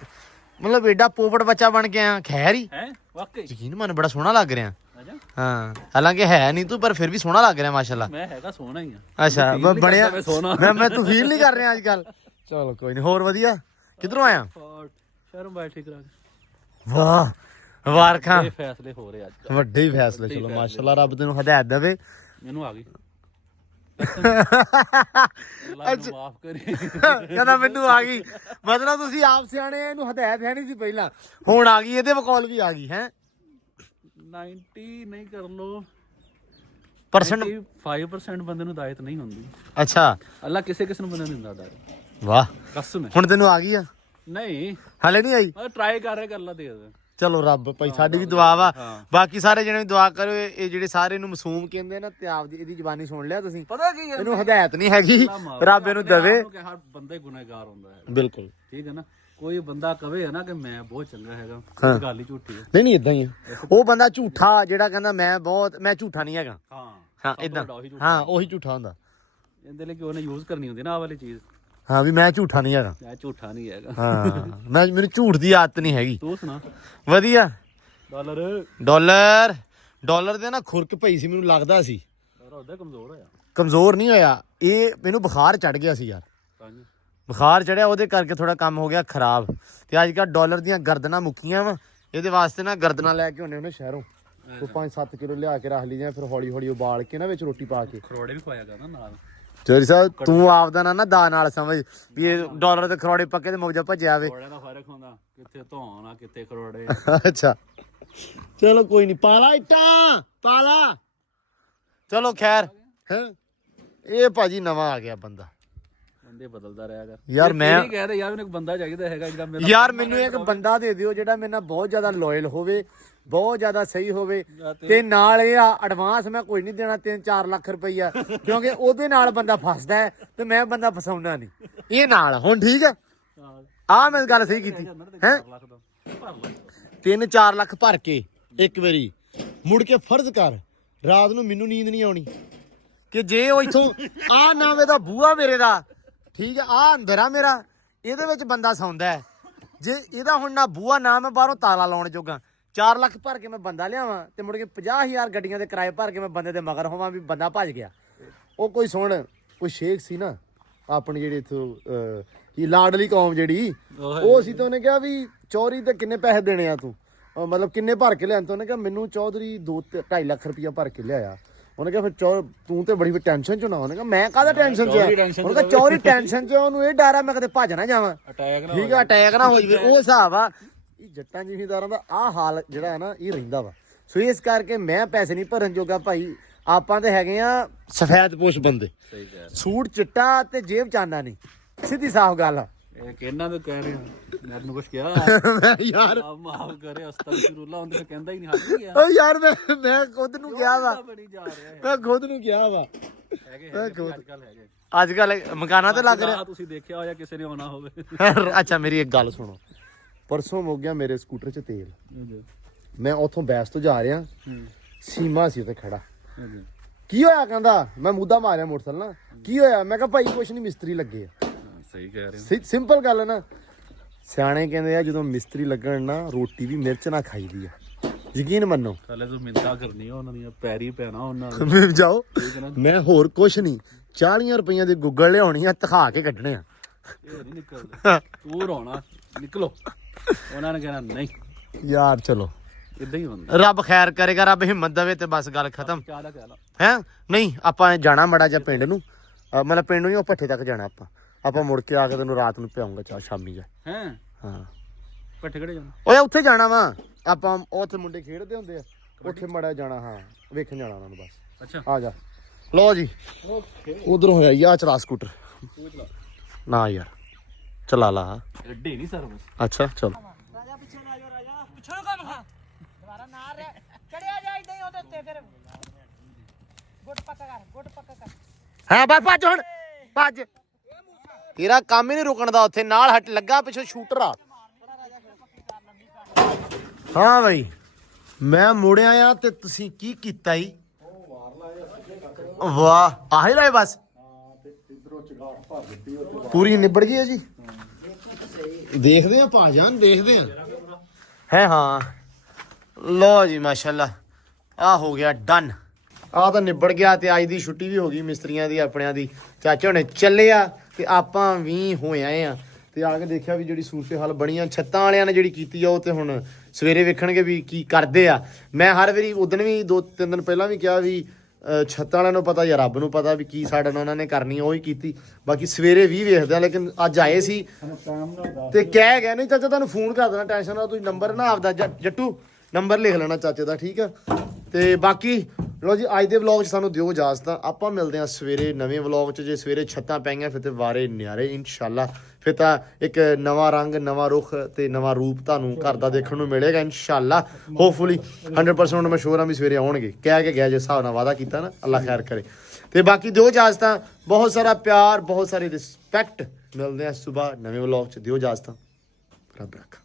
ਮਤਲਬ ਏਡਾ ਪੋਪਟ ਬੱਚਾ ਬਣ ਕੇ ਆ। ਖੈਰ ਹੀ ਹੈ ਵਾਕਈ ਯਕੀਨ ਮੰਨ ਬੜਾ ਸੋਹਣਾ ਲੱਗ ਰਿਹਾ। ਅੱਛਾ ਹਾਂ ਹਾਲਾਂਕਿ ਹੈ ਨਹੀਂ ਤੂੰ, ਪਰ ਫਿਰ ਵੀ ਸੋਹਣਾ ਲੱਗ ਰਿਹਾ ਮਾਸ਼ਾਅੱਲਾ। ਮੈਂ ਹੈਗਾ ਸੋਹਣਾ ਹੀ ਆ। ਅੱਛਾ feel ਨੀ ਬਣਿਆ ਕਰਦਾ ਮੈਂ ਸੋਹਣਾ। ਮੈਂ ਤੂੰ ਫੀਲ ਨਹੀਂ ਕਰ ਰਿਹਾ ਅੱਜ ਕੱਲ। ਚਲੋ ਕੋਈ ਨਹੀਂ, ਹੋਰ ਵਧੀਆ। ਕਿੱਧਰੋਂ ਆਇਆ? ਸ਼ਰਮ ਬੈਠੀ ਕਰਾ ਵਾਹ ਵਾਰਖਾਂ, ਇਹ ਫੈਸਲੇ ਹੋ ਰਹੇ ਅੱਜ ਵੱਡੇ ਹੀ ਫੈਸਲੇ। ਚਲੋ ਮਾਸ਼ਾਅੱਲਾ ਰੱਬ ਤੈਨੂੰ ਹਦਾਇਤ ਦੇਵੇ। ਮੈਨੂੰ ਆ ਗਈ ਅੱਲਾਹ ਨੂੰ ਮਾਫ ਕਰੇ। ਕਹਿੰਦਾ ਮੈਨੂੰ ਆ ਗਈ, ਮਤਲਬ ਤੁਸੀਂ ਆਪ ਸਿਆਣੇ ਆ, ਇਹਨੂੰ ਹਦਾਇਤ ਹੈ ਨਹੀਂ ਸੀ ਪਹਿਲਾਂ, ਹੁਣ ਆ ਗਈ, ਇਹਦੇ ਬਕੌਲ ਵੀ ਆ ਗਈ ਹੈ। 90 ਨਹੀਂ ਕਰ ਲੋ ਪਰਸੈਂਟ 5% ਬੰਦੇ ਨੂੰ ਹਦਾਇਤ ਨਹੀਂ ਹੁੰਦੀ। ਅੱਛਾ ਅੱਲਾ ਕਿਸੇ ਨੂੰ ਬੰਦੇ ਨੂੰ ਦਿੰਦਾ ਹਦਾਇਤ, ਵਾਹ ਕਸਮ ਹੈ। ਹੁਣ ਤੈਨੂੰ ਆ ਗਈ ਆ? ਨਹੀਂ ਹਾਲੇ ਨਹੀਂ ਆਈ? ਮੈਂ ਟਰਾਈ ਕਰ ਰਿਹਾ, ਅੱਲਾ ਦੇ ਦੇ। ਚਲੋ ਰੱਬ ਭਾਈ ਸਾਡੀ ਵੀ ਦੁਆ ਵਾ, ਹਾਂ। ਬਾਕੀ ਸਾਰੇ ਜਣੇ ਦੁਆ ਕਰੋ। ਇਹ ਜਿਹੜੇ ਸਾਰੇ ਨੂੰ ਮਾਸੂਮ ਕਹਿੰਦੇ ਨਾ, ਤੇ ਆਪਦੀ ਇਹਦੀ ਜ਼ਬਾਨੀ ਸੁਣ ਲਿਆ ਤੁਸੀਂ, ਪਤਾ ਕੀ ਹੈ, ਇਹਨੂੰ ਹਦਾਇਤ ਨਹੀਂ ਹੈਗੀ, ਰੱਬ ਇਹਨੂੰ ਦੇਵੇ। ਹਰ ਬੰਦਾ ਹੀ ਗੁਨਾਹਗਾਰ ਹੁੰਦਾ ਹੈ, ਬਿਲਕੁਲ ਠੀਕ ਹੈ ਨਾ। ਕੋਈ ਬੰਦਾ ਕਵੇ ਹੈ ਨਾ ਕਿ ਮੈਂ ਬਹੁਤ ਚੰਗਾ ਹੈਗਾ, ਹਾਂ। ਇਹ ਗੱਲ ਹੀ ਝੂਠੀ ਹੈ। ਨਹੀਂ ਇਦਾਂ ਹੀ ਆ। ਉਹ ਬੰਦਾ ਝੂਠਾ ਜਿਹੜਾ ਕਹਿੰਦਾ ਮੈਂ ਝੂਠਾ ਨਹੀਂ ਹੈਗਾ, ਹਾਂ ਹਾਂ ਸਭ ਤੋਂ ਇਦਾਂ, ਵੱਡਾ ਉਹੀ ਝੂਠਾ। ਹਾਂ ਉਹੀ ਝੂਠਾ ਹੁੰਦਾ। ਇਹਦੇ ਲਈ ਕਿ ਉਹਨੇ ਯੂਜ਼ ਕਰਨੀ ਹੁੰਦੀ ਨਾ ਆਹ ਵਾਲੀ ਚੀਜ਼, ਹਾਂ ਵੀ ਮੈਂ ਝੂਠਾ ਨਹੀਂ ਹੈਗਾ, ਮੈਂ ਝੂਠਾ ਨਹੀਂ ਹੈਗਾ। ਹਾਂ ਮੈਨੂੰ ਝੂਠ ਦੀ ਆਦਤ ਨਹੀਂ ਹੈਗੀ। ਤੂੰ ਸੁਣਾ। ਵਧੀਆ। ਡਾਲਰ ਡਾਲਰ ਦੇ ਨਾ ਖੁਰਕ ਪਈ ਸੀ, ਮੈਨੂੰ ਲੱਗਦਾ ਸੀ ਉਹਦਾ ਕਮਜ਼ੋਰ ਹੋਇਆ। ਕਮਜ਼ੋਰ ਨਹੀਂ ਹੋਇਆ, ਇਹ ਮੈਨੂੰ ਬੁਖਾਰ ਚੜ ਗਿਆ ਸੀ ਯਾਰ, ਬੁਖਾਰ ਚੜਿਆ ਉਹਦੇ ਕਰਕੇ ਥੋੜਾ ਕੰਮ ਹੋ ਗਿਆ ਖਰਾਬ। ਤੇ ਅੱਜ ਕੱਲ੍ਹ ਡਾਲਰ ਦੀਆਂ ਗਰਦਨਾਂ ਮੁੱਕੀਆਂ ਵਾ, ਇਹਦੇ ਵਾਸਤੇ ਨਾ ਗਰਦਨਾਂ ਲੈ ਕੇ ਆਉਂਦੇ ਉਹਨੇ ਸ਼ਹਿਰੋਂ, ਉਹ 5-7 ਕਿਲੋ ਲਿਆ ਕੇ ਰੱਖ ਲਈ ਜਾਂ ਫਿਰ ਹੌਲੀ ਹੌਲੀ ਉਬਾਲ ਕੇ ਨਾ ਵਿੱਚ ਰੋਟੀ ਪਾ ਕੇ। ਖਰੋੜੇ ਵੀ ਖਵਾਇਆ ਕਰਨਾ ਨਾਲ। ਚੋਰੀ ਸਾਹਿਬ ਤੂੰ ਆਪਦਾ ਨਾ ਦਾ ਨਾਲ ਸਮਝ ਵੀ ਇਹ ਡਾਲਰ ਤੇ ਖਰੋੜੇ ਪੱਕੇ ਤੇ ਮੌਜਾ ਭੱਜਿਆ ਆਵੇ। ਖਰੋੜਿਆਂ ਦਾ ਫਰਕ ਹੁੰਦਾ, ਕਿੱਥੇ ਧੌਣ ਆ ਕਿੱਥੇ ਖਰੋੜੇ। ਅੱਛਾ ਚਲੋ ਕੋਈ ਨਹੀਂ, ਪਾਲਾ ਇੱਟਾਂ ਪਾਲਾ। ਚਲੋ ਖੈਰ ਹੈ ਇਹ ਭਾਜੀ ਨਵਾਂ ਆ ਗਿਆ ਬੰਦਾ, ਬੰਦੇ ਬਦਲਦਾ ਰਿਹਾ ਕਰ ਯਾਰ। ਮੈਂ ਨਹੀਂ ਕਹਿ ਰਿਹਾ ਯਾਰ, ਮੈਨੂੰ ਇੱਕ ਬੰਦਾ ਚਾਹੀਦਾ ਹੈਗਾ ਜਿਹੜਾ ਮੇਰਾ ਯਾਰ ਮੈਨੂੰ ਇੱਕ ਬੰਦਾ ਦੇ ਦਿਓ ਜਿਹੜਾ ਮੇਰੇ ਨਾਲ ਬਹੁਤ ਜ਼ਿਆਦਾ ਲੋਇਲ ਹੋਵੇ, ਬਹੁਤ ਜ਼ਿਆਦਾ ਸਹੀ ਹੋਵੇ, ਤੇ ਨਾਲ ਇਹ ਆ ਐਡਵਾਂਸ ਮੈਂ ਕੋਈ ਨਹੀਂ ਦੇਣਾ 3-4 ਲੱਖ ਰੁਪਈਆ, ਕਿਉਂਕਿ ਉਹਦੇ ਨਾਲ ਬੰਦਾ ਫਸਦਾ ਹੈ ਤੇ ਮੈਂ ਬੰਦਾ ਫਸਾਉਣਾ ਨਹੀਂ। ਇਹ ਨਾਲ ਹੁਣ ਠੀਕ ਹੈ, ਆਹ ਮੈਂ ਗੱਲ ਸਹੀ ਕੀਤੀ ਹੈ। 3-4 ਲੱਖ ਭਰ ਕੇ ਇੱਕ ਵਾਰੀ ਮੁੜ ਕੇ ਫਰਜ਼ ਕਰ ਰਾਤ ਨੂੰ ਮੈਨੂੰ ਨੀਂਦ ਨਹੀਂ ਆਉਣੀ ਕਿ ਜੇ ਉਹ ਇੱਥੋਂ ਆਹ ਨਾਵੇਂ ਦਾ ਬੂਹਾ ਮੇਰੇ ਦਾ, ਠੀਕ ਹੈ, ਆਹ ਅੰਦਰ ਆ ਮੇਰਾ, ਇਹਦੇ ਵਿੱਚ ਬੰਦਾ ਸੌਂਦਾ ਹੈ। ਜੇ ਇਹਦਾ ਹੁਣ ਨਾ ਬੂਹਾ ਨਾ ਮੈਂ ਬਾਹਰੋਂ ਤਾਲਾ ਲਾਉਣ ਜੋਗਾ, 4 ਲੱਖ ਭਰ ਕੇ ਮੈਂ ਬੰਦਾ ਲਿਆਵਾਂ ਤੇ ਮੁੜ ਕੇ 50,000 ਗੱਡੀਆਂ ਦੇ ਕਿਰਾਏ ਭਰ ਕੇ ਮੈਂ ਬੰਦੇ ਦੇ ਮਗਰ ਹੋਵਾਂ ਵੀ ਬੰਦਾ ਭੱਜ ਗਿਆ। ਉਹ ਕੋਈ ਸੁਣ, ਕੋਈ ਸ਼ੇਖ ਸੀ ਨਾ ਆਪਣੀ ਜਿਹੜੀ ਇੱਥੋਂ ਕੀ ਲਾਡਲੀ ਕੌਮ ਜਿਹੜੀ, ਉਹ ਸੀ ਤਾਂ ਉਹਨੇ ਕਿਹਾ ਵੀ ਚੌਧਰੀ ਤੇ ਕਿੰਨੇ ਪੈਸੇ ਦੇਣੇ ਆ ਤੂੰ, ਮਤਲਬ ਕਿੰਨੇ ਭਰ ਕੇ ਲਿਆਣ। ਤਾਂ ਉਹਨੇ ਕਿਹਾ ਮੈਨੂੰ ਚੌਧਰੀ 2-2.5 ਲੱਖ ਰੁਪਇਆ ਭਰ ਕੇ ਲਿਆਇਆ। ਉਹਨੇ ਕਿਹਾ ਫਿਰ ਤੂੰ ਤੇ ਬੜੀ ਟੈਨਸ਼ਨ ਚ ਨਾ। ਉਹਨੇ ਕਿਹਾ ਮੈਂ ਕਾਹਦਾ ਟੈਨਸ਼ਨ ਚ ਆ। ਉਹਨੇ ਕਿਹਾ ਚੌਧਰੀ ਟੈਨਸ਼ਨ ਚ, ਉਹਨੂੰ ਇਹ ਡਰ ਆ ਮੈਂ ਕਦੇ ਭੱਜ ਨਾ ਜਾਵਾਂ, ਠੀਕ ਆ, ਅਟੈਕ ਨਾ ਹੋ ਜਾਵੇ। ਉਹ ਹਿਸਾਬ ਆ ਇਹ ਜੱਟਾਂ ਜ਼ਿਮੀਂਦਾਰਾਂ ਦਾ, ਆਹ ਹਾਲ ਜਿਹੜਾ ਹੈ ਨਾ ਇਹ ਰਹਿੰਦਾ ਵਾ। ਸੋ ਇਸ ਕਰਕੇ ਮੈਂ ਪੈਸੇ ਨਹੀਂ ਭਰਨ ਜੋਗਾ ਭਾਈ। ਆਪਾਂ ਤੇ ਹੈਗੇ ਆ ਸਫੈਦ ਪੋਸ਼ ਬੰਦੇ, ਸੂਟ ਚਿੱਟਾ ਤੇ ਜੇਬ ਚਾਨਾ ਨਹੀਂ, ਸਿੱਧੀ ਸਾਫ਼ ਗੱਲ ਆ। ਇਹ ਕਿਹਨਾਂ ਨੂੰ ਕਹਿ ਰਿਹਾ, ਮੈਂ ਤੈਨੂੰ ਕੁਝ ਕਿਹਾ ਮੈਂ ਯਾਰ ਮਾਫ ਕਰੇ ਅਸਤਗਫਿਰੁੱਲਾਹ, ਉਹਨੇ ਕਹਿੰਦਾ ਹੀ ਨਹੀਂ ਹੱਥ ਗਿਆ। ਓ ਯਾਰ ਮੈਂ ਖੁਦ ਨੂੰ ਕਿਹਾ ਵਾ, ਬਣੀ ਜਾ ਰਿਹਾ ਹੈ। ਮੈਂ ਖੁਦ ਨੂੰ ਕਿਹਾ ਵਾ। ਹੈਗੇ ਹੈਗੇ ਅੱਜ ਕੱਲ ਮਕਾਨਾਂ ਤੇ ਲੱਗ ਰਿਹਾ। ਤੁਸੀਂ ਦੇਖਿਆ ਹੋਇਆ ਕਿਸੇ ਨੇ ਆਉਣਾ ਹੋਵੇ। ਅੱਛਾ ਮੇਰੀ ਇੱਕ ਗੱਲ ਸੁਣੋ, ਪਰਸੋਂ ਮੁੱਕ ਗਿਆ ਮੇਰੇ ਸਕੂਟਰ 'ਚ ਤੇਲ, ਮੈਂ ਉੱਥੋਂ ਬੈਸ ਤੋਂ ਜਾ ਰਿਹਾ, ਸੀਮਾ ਸੀ ਉੱਥੇ ਖੜਾ। ਕੀ ਹੋਇਆ? ਕਹਿੰਦਾ ਮੈਂ ਮੁੱਦਾ ਮਾਰਿਆ ਮੋਟਰਸਾਈਕਲ ਨਾਲ। ਕੀ ਹੋਇਆ? ਮੈਂ ਕਿਹਾ ਭਾਈ ਕੁਛ ਨਹੀਂ, ਮਿਸਤਰੀ ਲੱਗੇ ਆ। ਸਹੀ ਕਹਿ ਰਹੇ, ਸਿੰਪਲ ਗੱਲ ਹੈ ਨਾ। ਸਿਆਣੇ ਕਹਿੰਦੇ ਆ ਜਦੋਂ ਮਿਸਤਰੀ ਲੱਗਣ ਨਾ ਰੋਟੀ ਵੀ ਮਿਰਚ ਨਾ ਖਾਈਦੀ ਆ, ਯਕੀਨ ਮੰਨੋ। ਹਲੇ ਤੂੰ ਮਿੰਤਾ ਕਰਨੀ ਉਹਨਾਂ ਦੀਆਂ, ਪੈਰੀ ਪੈਣਾ ਉਹਨਾਂ ਦੇ ਜਾਓ। ਮੈਂ ਹੋਰ ਕੁਛ ਨਹੀਂ, 40 ਰੁਪਈਆਂ ਦੀ ਗੁੱਗਲ ਲਿਆਉਣੀ ਆ, ਧਖਾ ਕੇ ਕੱਢਣੇ ਆ। ਇਹ ਨਹੀਂ ਨਿਕਲਦਾ, ਤੂੰ ਰੋਣਾ ਨਿਕਲੋ। ਉਹਨਾਂ ਨੇ ਕਹਿਣਾ ਨਹੀਂ ਯਾਰ ਚਲੋ ਇਦਾਂ ਹੀ ਹੁੰਦਾ। ਰੱਬ ਖੈਰ ਕਰੇਗਾ, ਰੱਬ ਹਿੰਮਤ ਦੇਵੇ ਤੇ ਬਸ ਗੱਲ ਖਤਮ ਹੈ। ਨਹੀਂ ਆਪਾਂ ਜਾਣਾ ਮੜਾ ਜਿਹਾ ਪਿੰਡ ਨੂੰ, ਮਤਲਬ ਪਿੰਡ ਨੂੰ ਨਹੀਂ, ਉਹ ਭੱਠੇ ਤੱਕ ਜਾਣਾ ਆਪਾਂ ਮੁੜ ਕੇ ਆ ਕੇ ਤੈਨੂੰ ਰਾਤ ਨੂੰ ਪਿਆਉਂਗਾ ਚਾਹ ਸ਼ਾਮੀ ਜਾ। ਹਾਂ ਭੱਠੇ ਕਿਹੜੇ ਜਾਣਾ? ਓਏ ਉੱਥੇ ਜਾਣਾ ਵਾ ਆਪਾਂ, ਉੱਥੇ ਮੁੰਡੇ ਖੇਡਦੇ ਹੁੰਦੇ ਆ, ਉੱਥੇ ਮੜਾ ਜਾਣਾ। ਹਾਂ ਵੇਖਣ ਜਾਣਾ ਉਹਨਾਂ ਨੂੰ ਬਸ। ਅੱਛਾ ਆ ਜਾ। ਲਓ ਜੀ ਉਧਰੋਂ ਹੋਇਆ ਯਾ ਚਲਾ ਸਕੂਟਰ ਨਾ ਯਾਰ, ਚਲਾ ਲਾ। ਐਡੇ ਨਹੀਂ ਸਰਵਿਸ। ਅੱਛਾ ਚਲ ਹਾਂ ਬਸ ਭੱਜ ਹੁਣ ਭੱਜ, ਤੇਰਾ ਕੰਮ ਹੀ ਨਹੀਂ ਰੁਕਣ ਦਾ। ਉੱਥੇ ਨਾਲ ਹਟ ਲੱਗਾ ਪਿੱਛੋਂ ਸ਼ੂਟਰ ਆ। ਹਾਂ ਬਾਈ ਮੈਂ ਮੁੜਿਆ ਆ ਤੇ ਤੁਸੀਂ ਕੀ ਕੀਤਾ ਈ? ਵਾਹ ਆਹੀ ਲਾਏ ਬਸ, ਪੂਰੀ ਨਿਬੜ ਗਈ ਹੈ ਜੀ। ਦੇਖਦੇ ਆ ਭਾਜਾਨ, ਦੇਖਦੇ ਆ ਹੈ। ਹਾਂ ਲੋ ਜੀ ਮਾਸ਼ਾਅੱਲਾ ਆ ਹੋ ਗਿਆ ਡਨ। ਆ ਤਾਂ ਨਿਬੜ ਗਿਆ ਤੇ ਅੱਜ ਦੀ ਛੁੱਟੀ ਵੀ ਹੋ ਗਈ ਮਿਸਤਰੀਆਂ ਦੀ, ਆਪਣਿਆਂ ਦੀ। ਚਾਚੇ ਹੁਣੇ ਚੱਲੇ ਆ ਤੇ ਆਪਾਂ ਵੀ ਹੋਏ ਆਏ ਆ ਤੇ ਆ ਕੇ ਦੇਖਿਆ ਵੀ ਜਿਹੜੀ ਸੂਰਤ ਹਾਲ ਬਣੀਆਂ ਛੱਤਾਂ ਵਾਲਿਆਂ ਨੇ ਜਿਹੜੀ ਕੀਤੀ ਆ, ਉਹ ਤੇ ਹੁਣ ਸਵੇਰੇ ਵੇਖਣਗੇ ਵੀ ਕੀ ਕਰਦੇ ਆ। ਮੈਂ ਹਰ ਵਾਰੀ ਉਦਣ ਵੀ 2-3 ਦਿਨ ਪਹਿਲਾਂ ਵੀ ਕਿਹਾ ਵੀ ਛੱਤਾਂ ਵਾਲਿਆਂ ਨੂੰ ਪਤਾ ਜਾਂ ਰੱਬ ਨੂੰ ਪਤਾ ਵੀ ਕੀ ਸਾਡੇ ਨਾਲ ਉਹਨਾਂ ਨੇ ਕਰਨੀ, ਉਹ ਹੀ ਕੀਤੀ। ਬਾਕੀ ਸਵੇਰੇ ਵੀ ਵੇਖਦੇ ਆ, ਲੇਕਿਨ ਅੱਜ ਆਏ ਸੀ ਤੇ ਕਹਿ ਗਏ ਨਹੀਂ ਚਾਚਾ ਤੁਹਾਨੂੰ ਫੋਨ ਕਰ ਦੇਣਾ, ਟੈਨਸ਼ਨ ਨਾ, ਤੁਸੀਂ ਨੰਬਰ ਨਾ ਆਪਦਾ ਜੱਟੂ ਨੰਬਰ ਲਿਖ ਲੈਣਾ ਚਾਚੇ ਦਾ, ਠੀਕ ਆ। ਤੇ ਬਾਕੀ ਲੋ ਜੀ ਅੱਜ ਦੇ ਵਲੌਗ 'ਚ ਸਾਨੂੰ ਦਿਓ ਇਜਾਜ਼ਤ। ਆਪਾਂ ਮਿਲਦੇ ਹਾਂ ਸਵੇਰੇ ਨਵੇਂ ਵਲੌਗ 'ਚ। ਜੇ ਸਵੇਰੇ ਛੱਤਾਂ ਪੈਂਗੀਆਂ ਫਿਰ ਤੇ ਵਾਰੇ ਨਿਆਰੇ ਇਨਸ਼ਾਅੱਲਾ, ਫਿਰ ਤਾਂ ਇੱਕ ਨਵਾਂ ਰੰਗ, ਨਵਾਂ ਰੁੱਖ ਤੇ ਨਵਾਂ ਰੂਪ ਤੁਹਾਨੂੰ ਘਰ ਦਾ ਦੇਖਣ ਨੂੰ ਮਿਲੇਗਾ ਇਨਸ਼ਾਅੱਲਾ। ਹੋਪਫੁਲੀ 100% ਮੈਂ ਸ਼ੋਰ ਹਾਂ ਵੀ ਸਵੇਰੇ ਆਉਣਗੇ, ਕਹਿ ਕੇ ਗਿਆ ਜੇ ਹਿਸਾਬ ਨਾਲ ਵਾਅਦਾ ਕੀਤਾ ਨਾ, ਅੱਲਾ ਖੈਰ ਕਰੇ। ਤੇ ਬਾਕੀ ਦਿਓ ਇਜਾਜ਼ਤਾਂ, ਬਹੁਤ ਸਾਰਾ ਪਿਆਰ, ਬਹੁਤ ਸਾਰੀ ਰਿਸਪੈਕਟ। ਮਿਲਦੇ ਹਾਂ ਸਵੇਰ ਨਵੇਂ ਵਲੌਗ 'ਚ, ਦਿਓ ਇਜਾਜ਼ਤਾਂ, ਰੱਬ ਰੱਖਾ।